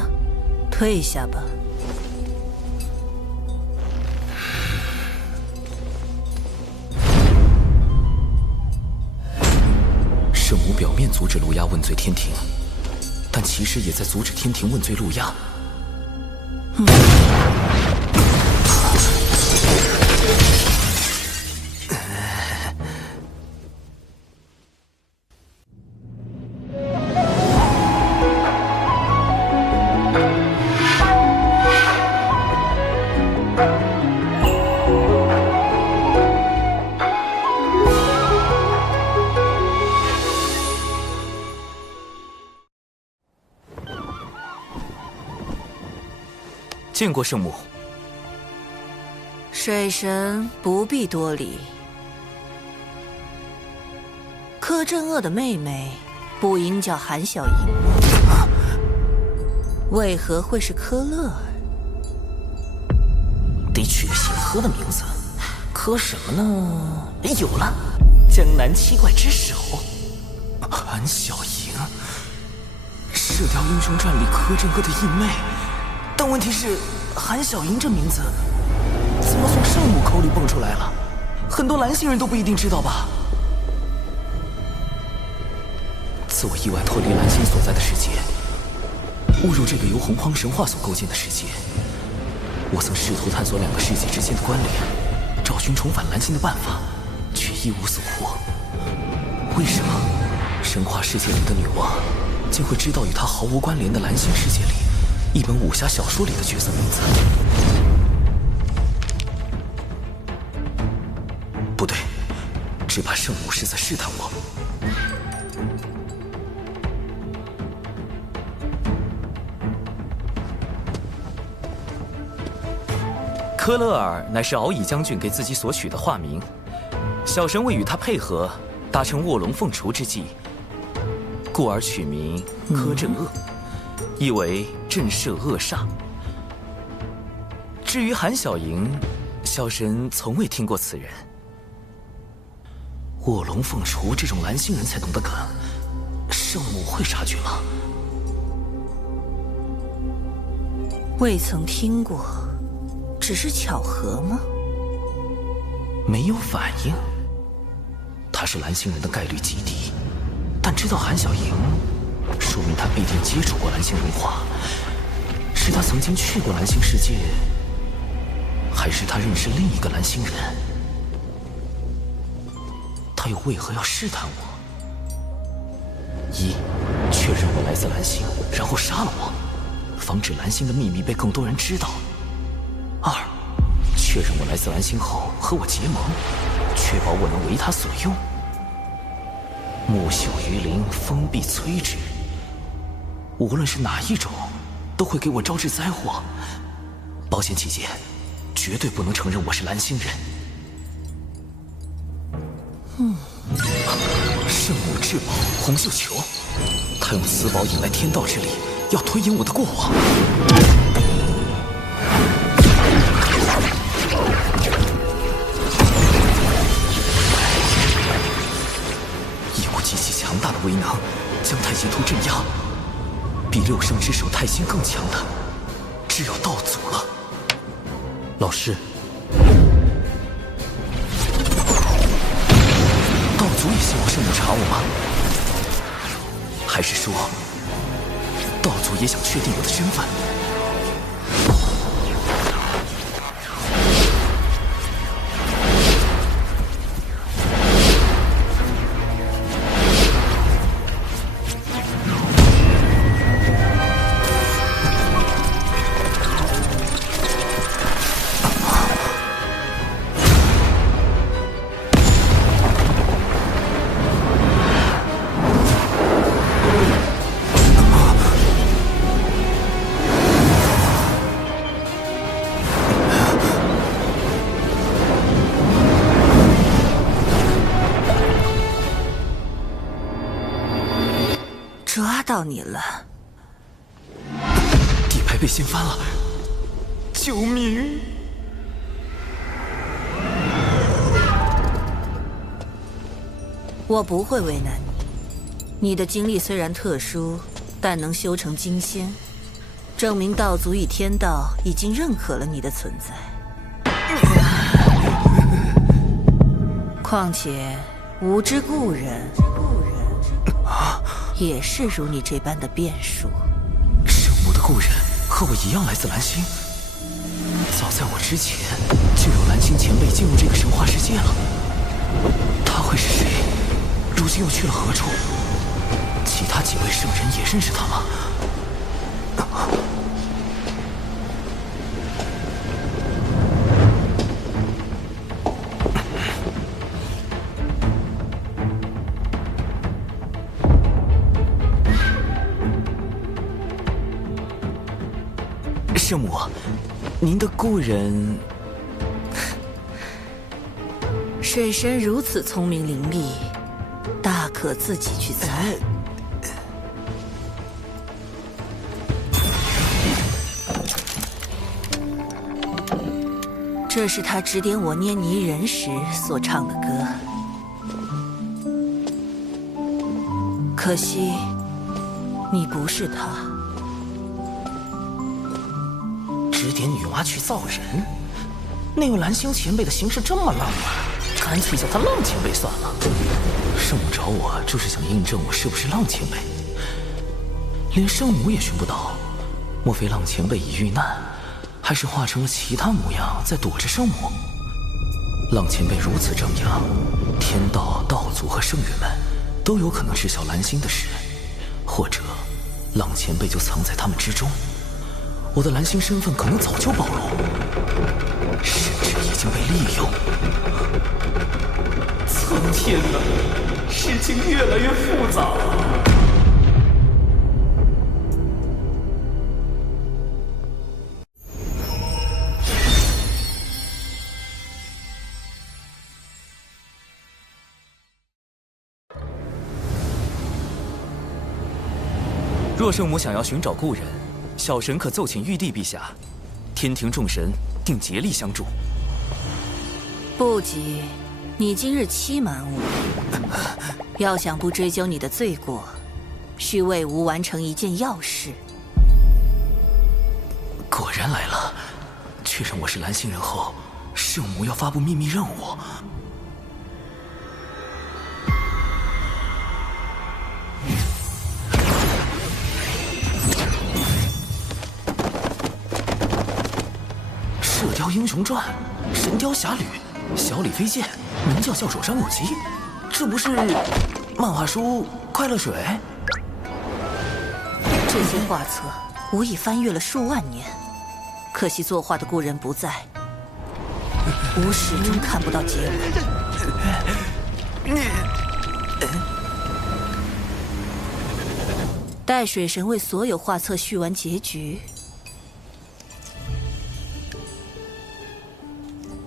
退下吧。圣母表面阻止陆压问罪天庭，但其实也在阻止天庭问罪陆压。见过圣母。水神不必多礼。柯镇恶的妹妹不应叫韩小莹，为何会是柯乐儿？得取个姓柯的名字，柯什么呢？有了，江南七怪之首，韩小莹，《射雕英雄传》里柯镇恶的义妹。但问题是，韩小莹这名字怎么从圣母口里蹦出来了？很多蓝星人都不一定知道吧？自我意外脱离蓝星所在的世界，误入这个由洪荒神话所构建的世界，我曾试图探索两个世界之间的关联，找寻重返蓝星的办法，却一无所获。为什么神话世界里的女娲竟会知道与她毫无关联的蓝星世界里一本武侠小说里的角色名字？不对，只怕圣母是在试探我。科勒尔乃是敖乙将军给自己所取的化名，小神为与他配合，达成卧龙凤雏之计，故而取名柯镇恶。意为震慑恶煞。至于韩小莹，小神从未听过此人。卧龙凤雏这种蓝星人才懂的梗，圣母会察觉吗？未曾听过，只是巧合吗？没有反应。他是蓝星人的概率极低，但知道韩小莹，说明他必定接触过蓝星文化。是他曾经去过蓝星世界，还是他认识另一个蓝星人？他又为何要试探我？一，确认我来自蓝星，然后杀了我，防止蓝星的秘密被更多人知道。二，确认我来自蓝星后和我结盟，确保我能为他所用。木秀于林，风必摧之。无论是哪一种，都会给我招致灾祸。保险起见，绝对不能承认我是蓝星人。圣母至宝红绣球，他用此宝引来天道之力，要推演我的过往。一股极其强大的威能，将太极图镇压。比六圣之首太星更强的，只有道祖了。老师，道祖也希望圣母查我吗？还是说，道祖也想确定我的身份？抓到你了！底牌被掀翻了，救命！我不会为难你。你的经历虽然特殊，但能修成金仙，证明道祖与天道已经认可了你的存在。况且无知故人，也是如你这般的变数。圣母的故人和我一样来自蓝星，早在我之前就有蓝星前辈进入这个神话世界了。他会是谁？如今又去了何处？其他几位圣人也认识他吗？圣母，您的故人……水神如此聪明伶俐，大可自己去猜。这是他指点我捏泥人时所唱的歌。可惜，你不是他。指点女娲去造人，那位蓝星前辈的行事这么浪漫，干脆叫他浪前辈算了。圣母找我就是想印证我是不是浪前辈，连圣母也寻不到，莫非浪前辈已遇难，还是化成了其他模样在躲着圣母？浪前辈如此张扬，天道、道祖和圣人们都有可能知晓蓝星的事，或者浪前辈就藏在他们之中。我的蓝星身份可能早就暴露，甚至已经被利用。苍天呐，事情越来越复杂了。若圣母想要寻找故人，小神可奏请玉帝陛下，天庭众神定竭力相助。不急，你今日欺瞒我，要想不追究你的罪过，需为吾完成一件要事。果然来了，确认我是蓝星人后，圣母要发布秘密任务。《射雕英雄传》《神雕侠侣》《小李飞剑》明教教主张有基，这不是漫画书《快乐水》？这些画册吾已翻阅了数万年，可惜作画的故人不在，吾始终看不到结尾。待水神为所有画册续完结局，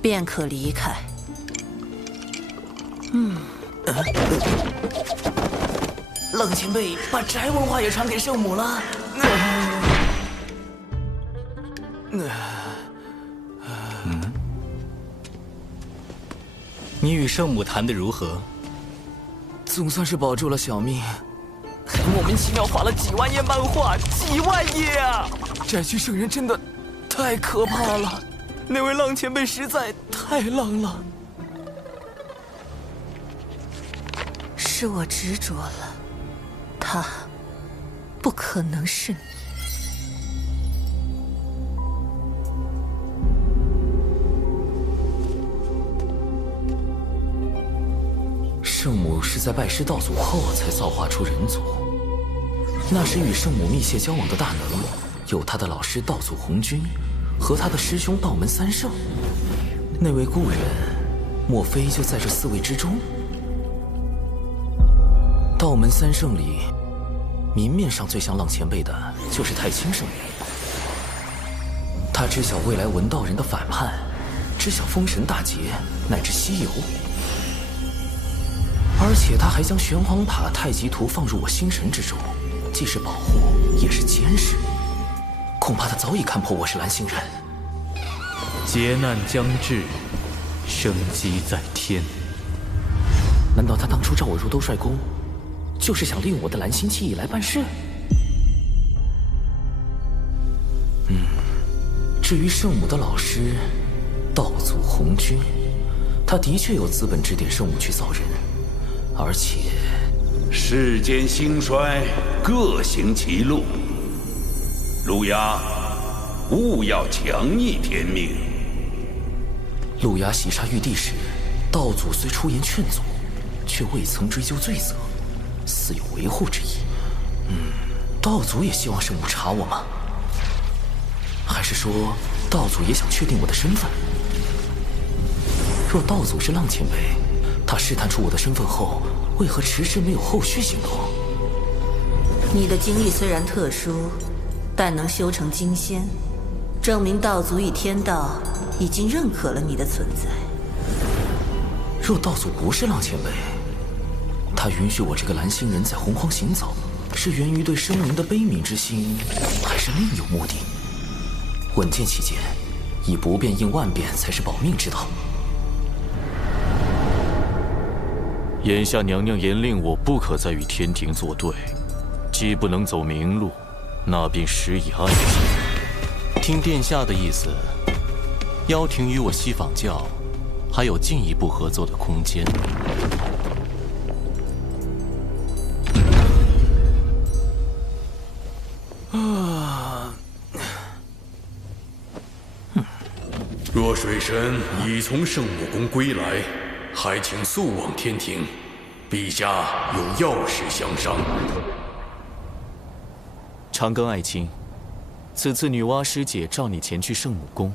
便可离开。冷前辈把宅文化也传给圣母了。你与圣母谈得如何？总算是保住了小命。还莫名其妙画了几万页漫画，几万页啊！宅区圣人真的太可怕了，那位浪前辈实在太浪了。是我执着了，他不可能是你。圣母是在拜师道祖后才造化出人族，那时与圣母密切交往的大能，有他的老师道祖红军和他的师兄道门三圣。那位故人，莫非就在这4位之中？道门三圣里，明面上最像浪前辈的就是太清圣人。他知晓未来文道人的反叛，知晓封神大劫乃至西游，而且他还将玄黄塔太极图放入我心神之中，既是保护，也是监视。恐怕他早已看破我是蓝星人。劫难将至，生机在天。难道他当初召我入兜率宫，就是想利用我的蓝星气意来办事？至于圣母的老师道祖红军，他的确有资本指点圣母去造人，而且世间兴衰，各行其路。路亚，勿要强逆天命。路亚袭杀玉帝时，道祖虽出言劝阻，却未曾追究罪责，似有维护之意。道祖也希望圣母查我吗？还是说道祖也想确定我的身份？若道祖是浪前辈，他试探出我的身份后，为何迟迟没有后续行动？你的经历虽然特殊，但能修成金仙，证明道祖与天道已经认可了你的存在。若道祖不是浪前辈，他允许我这个蓝星人在洪荒行走，是源于对生灵的悲悯之心，还是另有目的？稳健起见，以不变应万变才是保命之道。眼下娘娘严令我不可再与天庭作对，既不能走明路，那便施以暗计。听殿下的意思，妖庭与我西坊教还有进一步合作的空间。若水神已从圣母宫归来，还请速往天庭，陛下有要事相商。长庚爱卿，此次女娲师姐召你前去圣母宫，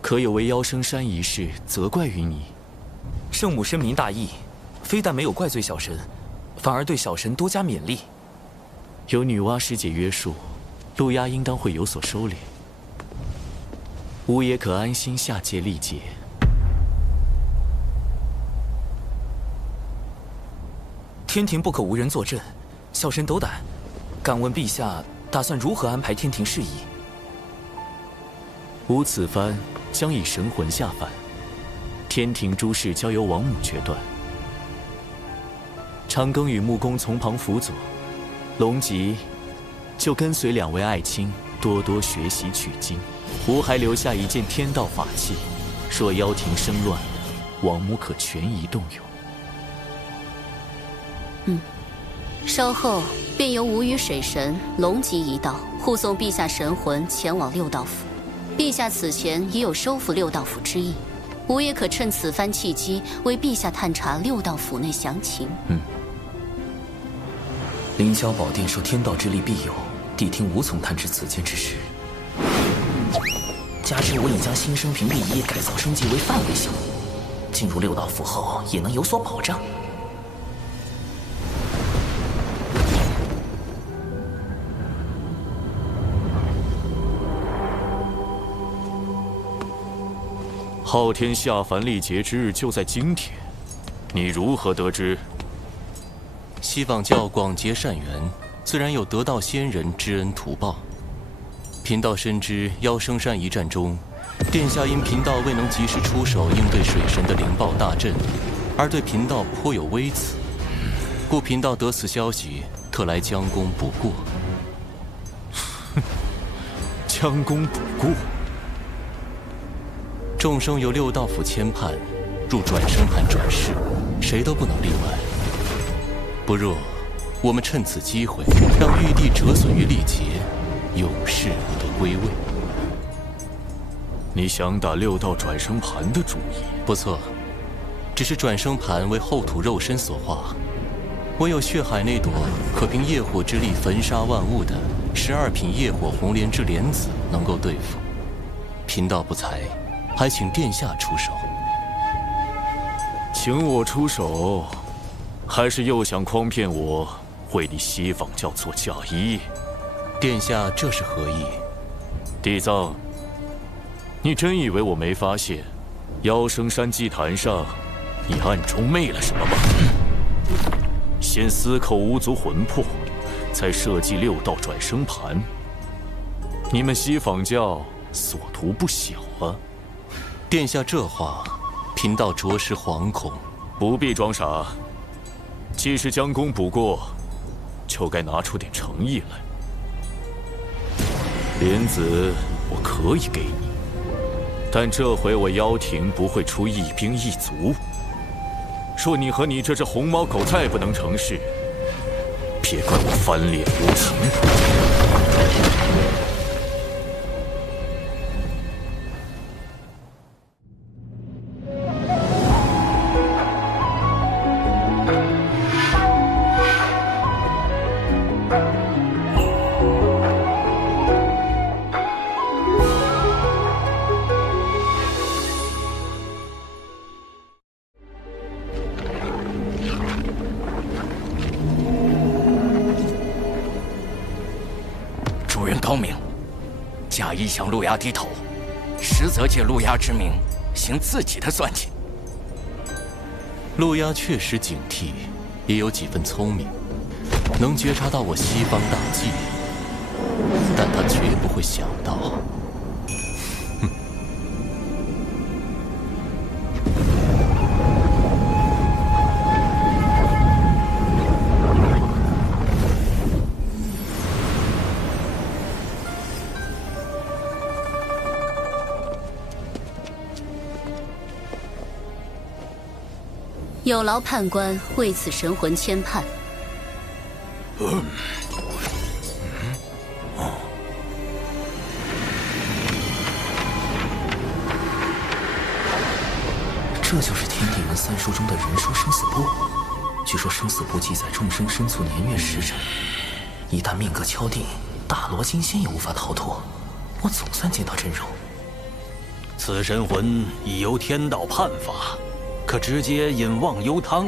可有为妖生山一事责怪于你？圣母深明大义，非但没有怪罪小神，反而对小神多加勉励。有女娲师姐约束，路亚应当会有所收敛。吾也可安心下界历劫。天庭不可无人坐镇，小神斗胆，敢问陛下打算如何安排天庭事宜？吾此番将以神魂下凡，天庭诸事交由王母决断。长庚与木工从旁辅佐，龙吉就跟随两位爱卿多多学习取经。吾还留下一件天道法器，若妖庭生乱，王母可权宜动用。稍后便由吾与水神、龙吉一道护送陛下神魂前往六道府。陛下此前已有收复六道府之意，吾也可趁此番契机为陛下探查六道府内详情。凌霄宝殿受天道之力庇佑，谛听无从探知此间之事。加之我已将新生屏蔽仪改造升级为范围项目，进入六道府后也能有所保障。昊天下凡历劫之日就在今天，你如何得知？西坊教广结善缘，自然有得道仙人知恩图报。贫道深知妖生山一战中，殿下因贫道未能及时出手应对水神的灵爆大阵，而对贫道颇有微词，故贫道得此消息，特来将功补过。将功补过？众生由六道府牵绊，入转生盘转世，谁都不能例外。不若我们趁此机会，让玉帝折损于历劫，永世不得归位。你想打六道转生盘的主意？不错，只是转生盘为后土肉身所化，唯有血海那朵可凭业火之力焚杀万物的12品业火红莲之莲子能够对付。贫道不才，还请殿下出手。请我出手，还是又想诓骗我为你西坊教做嫁衣？殿下这是何意？帝藏，你真以为我没发现妖生山祭坛上你暗中昧了什么吗？先私扣巫族魂魄，才设计六道转生盘。你们西坊教所图不小啊！殿下这话，贫道着实惶恐。不必装傻，既是将功补过，就该拿出点诚意来。莲子我可以给你，但这回我妖庭不会出一兵一卒。说你和你这只红毛狗再不能成事，别怪我翻脸无情。主人高明，假意向陆压低头，实则借陆压之名行自己的算计。陆压确实警惕，也有几分聪明，能觉察到我西方大计，但他绝不会想到，有劳判官为此神魂牵判。这就是天地人三书中的人说生死簿。据说生死簿记载众生申诉年月时辰，一旦命格敲定，大罗金仙也无法逃脱。我总算见到真容。此神魂已由天道判罚，可直接引忘忧汤，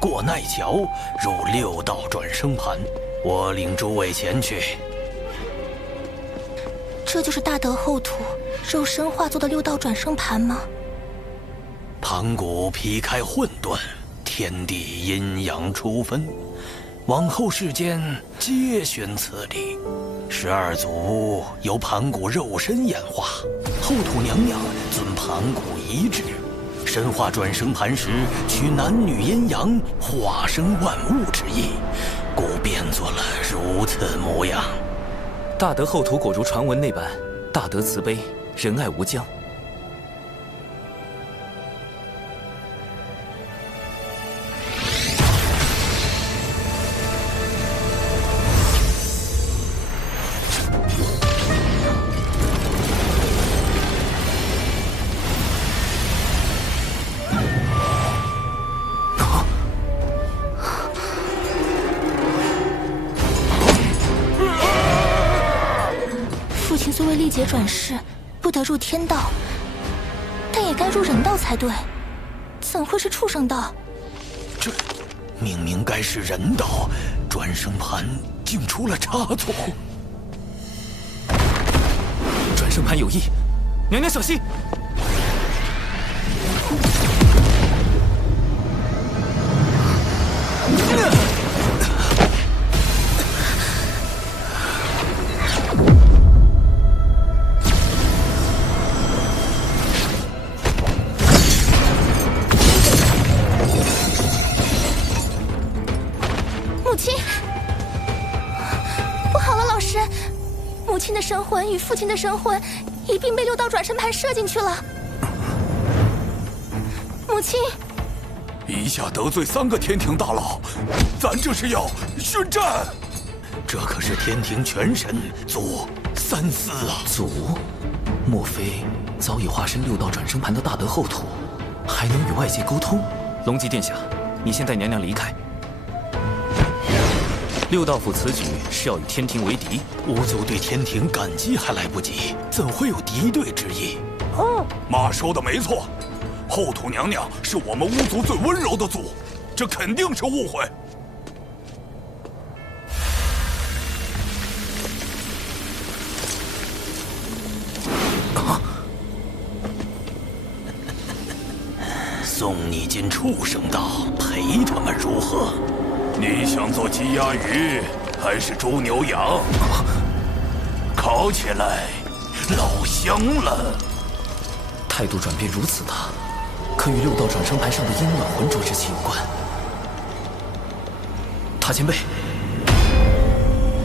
过奈桥，入六道转生盘。我领诸位前去。这就是大德后土肉身化作的六道转生盘吗？盘古劈开混沌，天地阴阳初分，往后世间皆循此理。12族由盘古肉身演化，后土娘娘遵盘古遗志，神化转生盘时取男女阴阳，化生万物之意，故变作了如此模样。大德后土果如传闻那般，大德慈悲，仁爱无疆。虽为历劫转世，不得入天道，但也该入人道才对，怎会是畜生道？这明明该是人道，转生盘竟出了差错。转生盘有异，娘娘小心！神魂与父亲的神魂一并被六道转生盘射进去了。母亲，一下得罪3个天庭大佬，咱这是要宣战。这可是天庭全神祖三思啊！祖，莫非早已化身六道转生盘的大德后土，还能与外界沟通？龙吉殿下，你先带娘娘离开。六道府此举是要与天庭为敌，吾族对天庭感激还来不及，怎会有敌对之意？妈说的没错，后土娘娘是我们巫族最温柔的族，这肯定是误会。送你进畜生道，陪他们如何？你想做鸡鸭鱼，还是猪牛羊？烤起来，老香了。态度转变如此大，可与六道转生盘上的阴暖浑浊之气有关。塔前辈，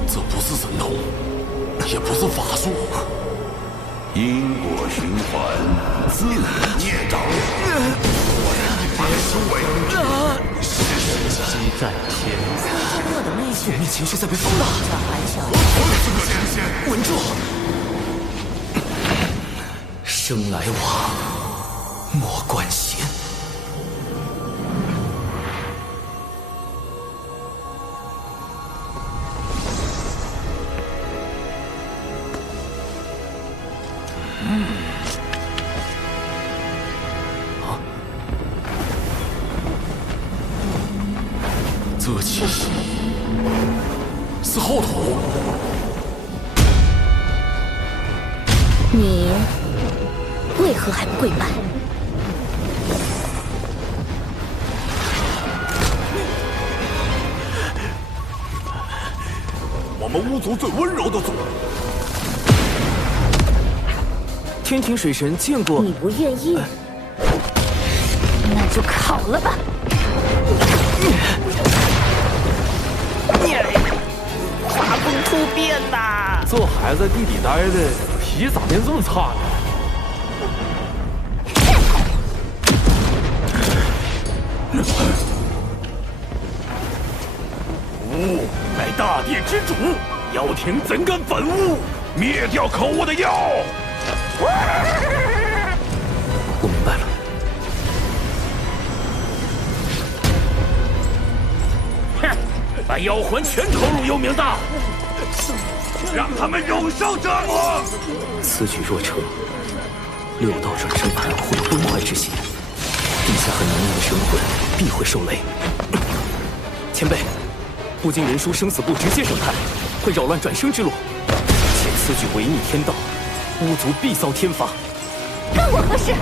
这不是神通，也不是法术，因果循环，自然界导。机在天。我的妹负面情绪在被放大。稳住！生来往，莫惯闲。则其息，似后土。你为何还不跪拜？我们巫族最温柔的族。天庭水神见过。你不愿意，那就烤了吧。画风突变呐！这孩子地里待的脾气咋变这么差呢？吾乃大殿之主，妖庭怎敢反吾？灭掉可恶的妖！我明白了。哼，把妖魂全投入幽冥道，让他们永受折磨。此举若成，六道转生盘会有崩坏之险，地下和能力的神魂必会受累。前辈，不经人书生死簿直接生态，会扰乱转生之路。且此举违逆天道，巫族必遭天罚。干我何事？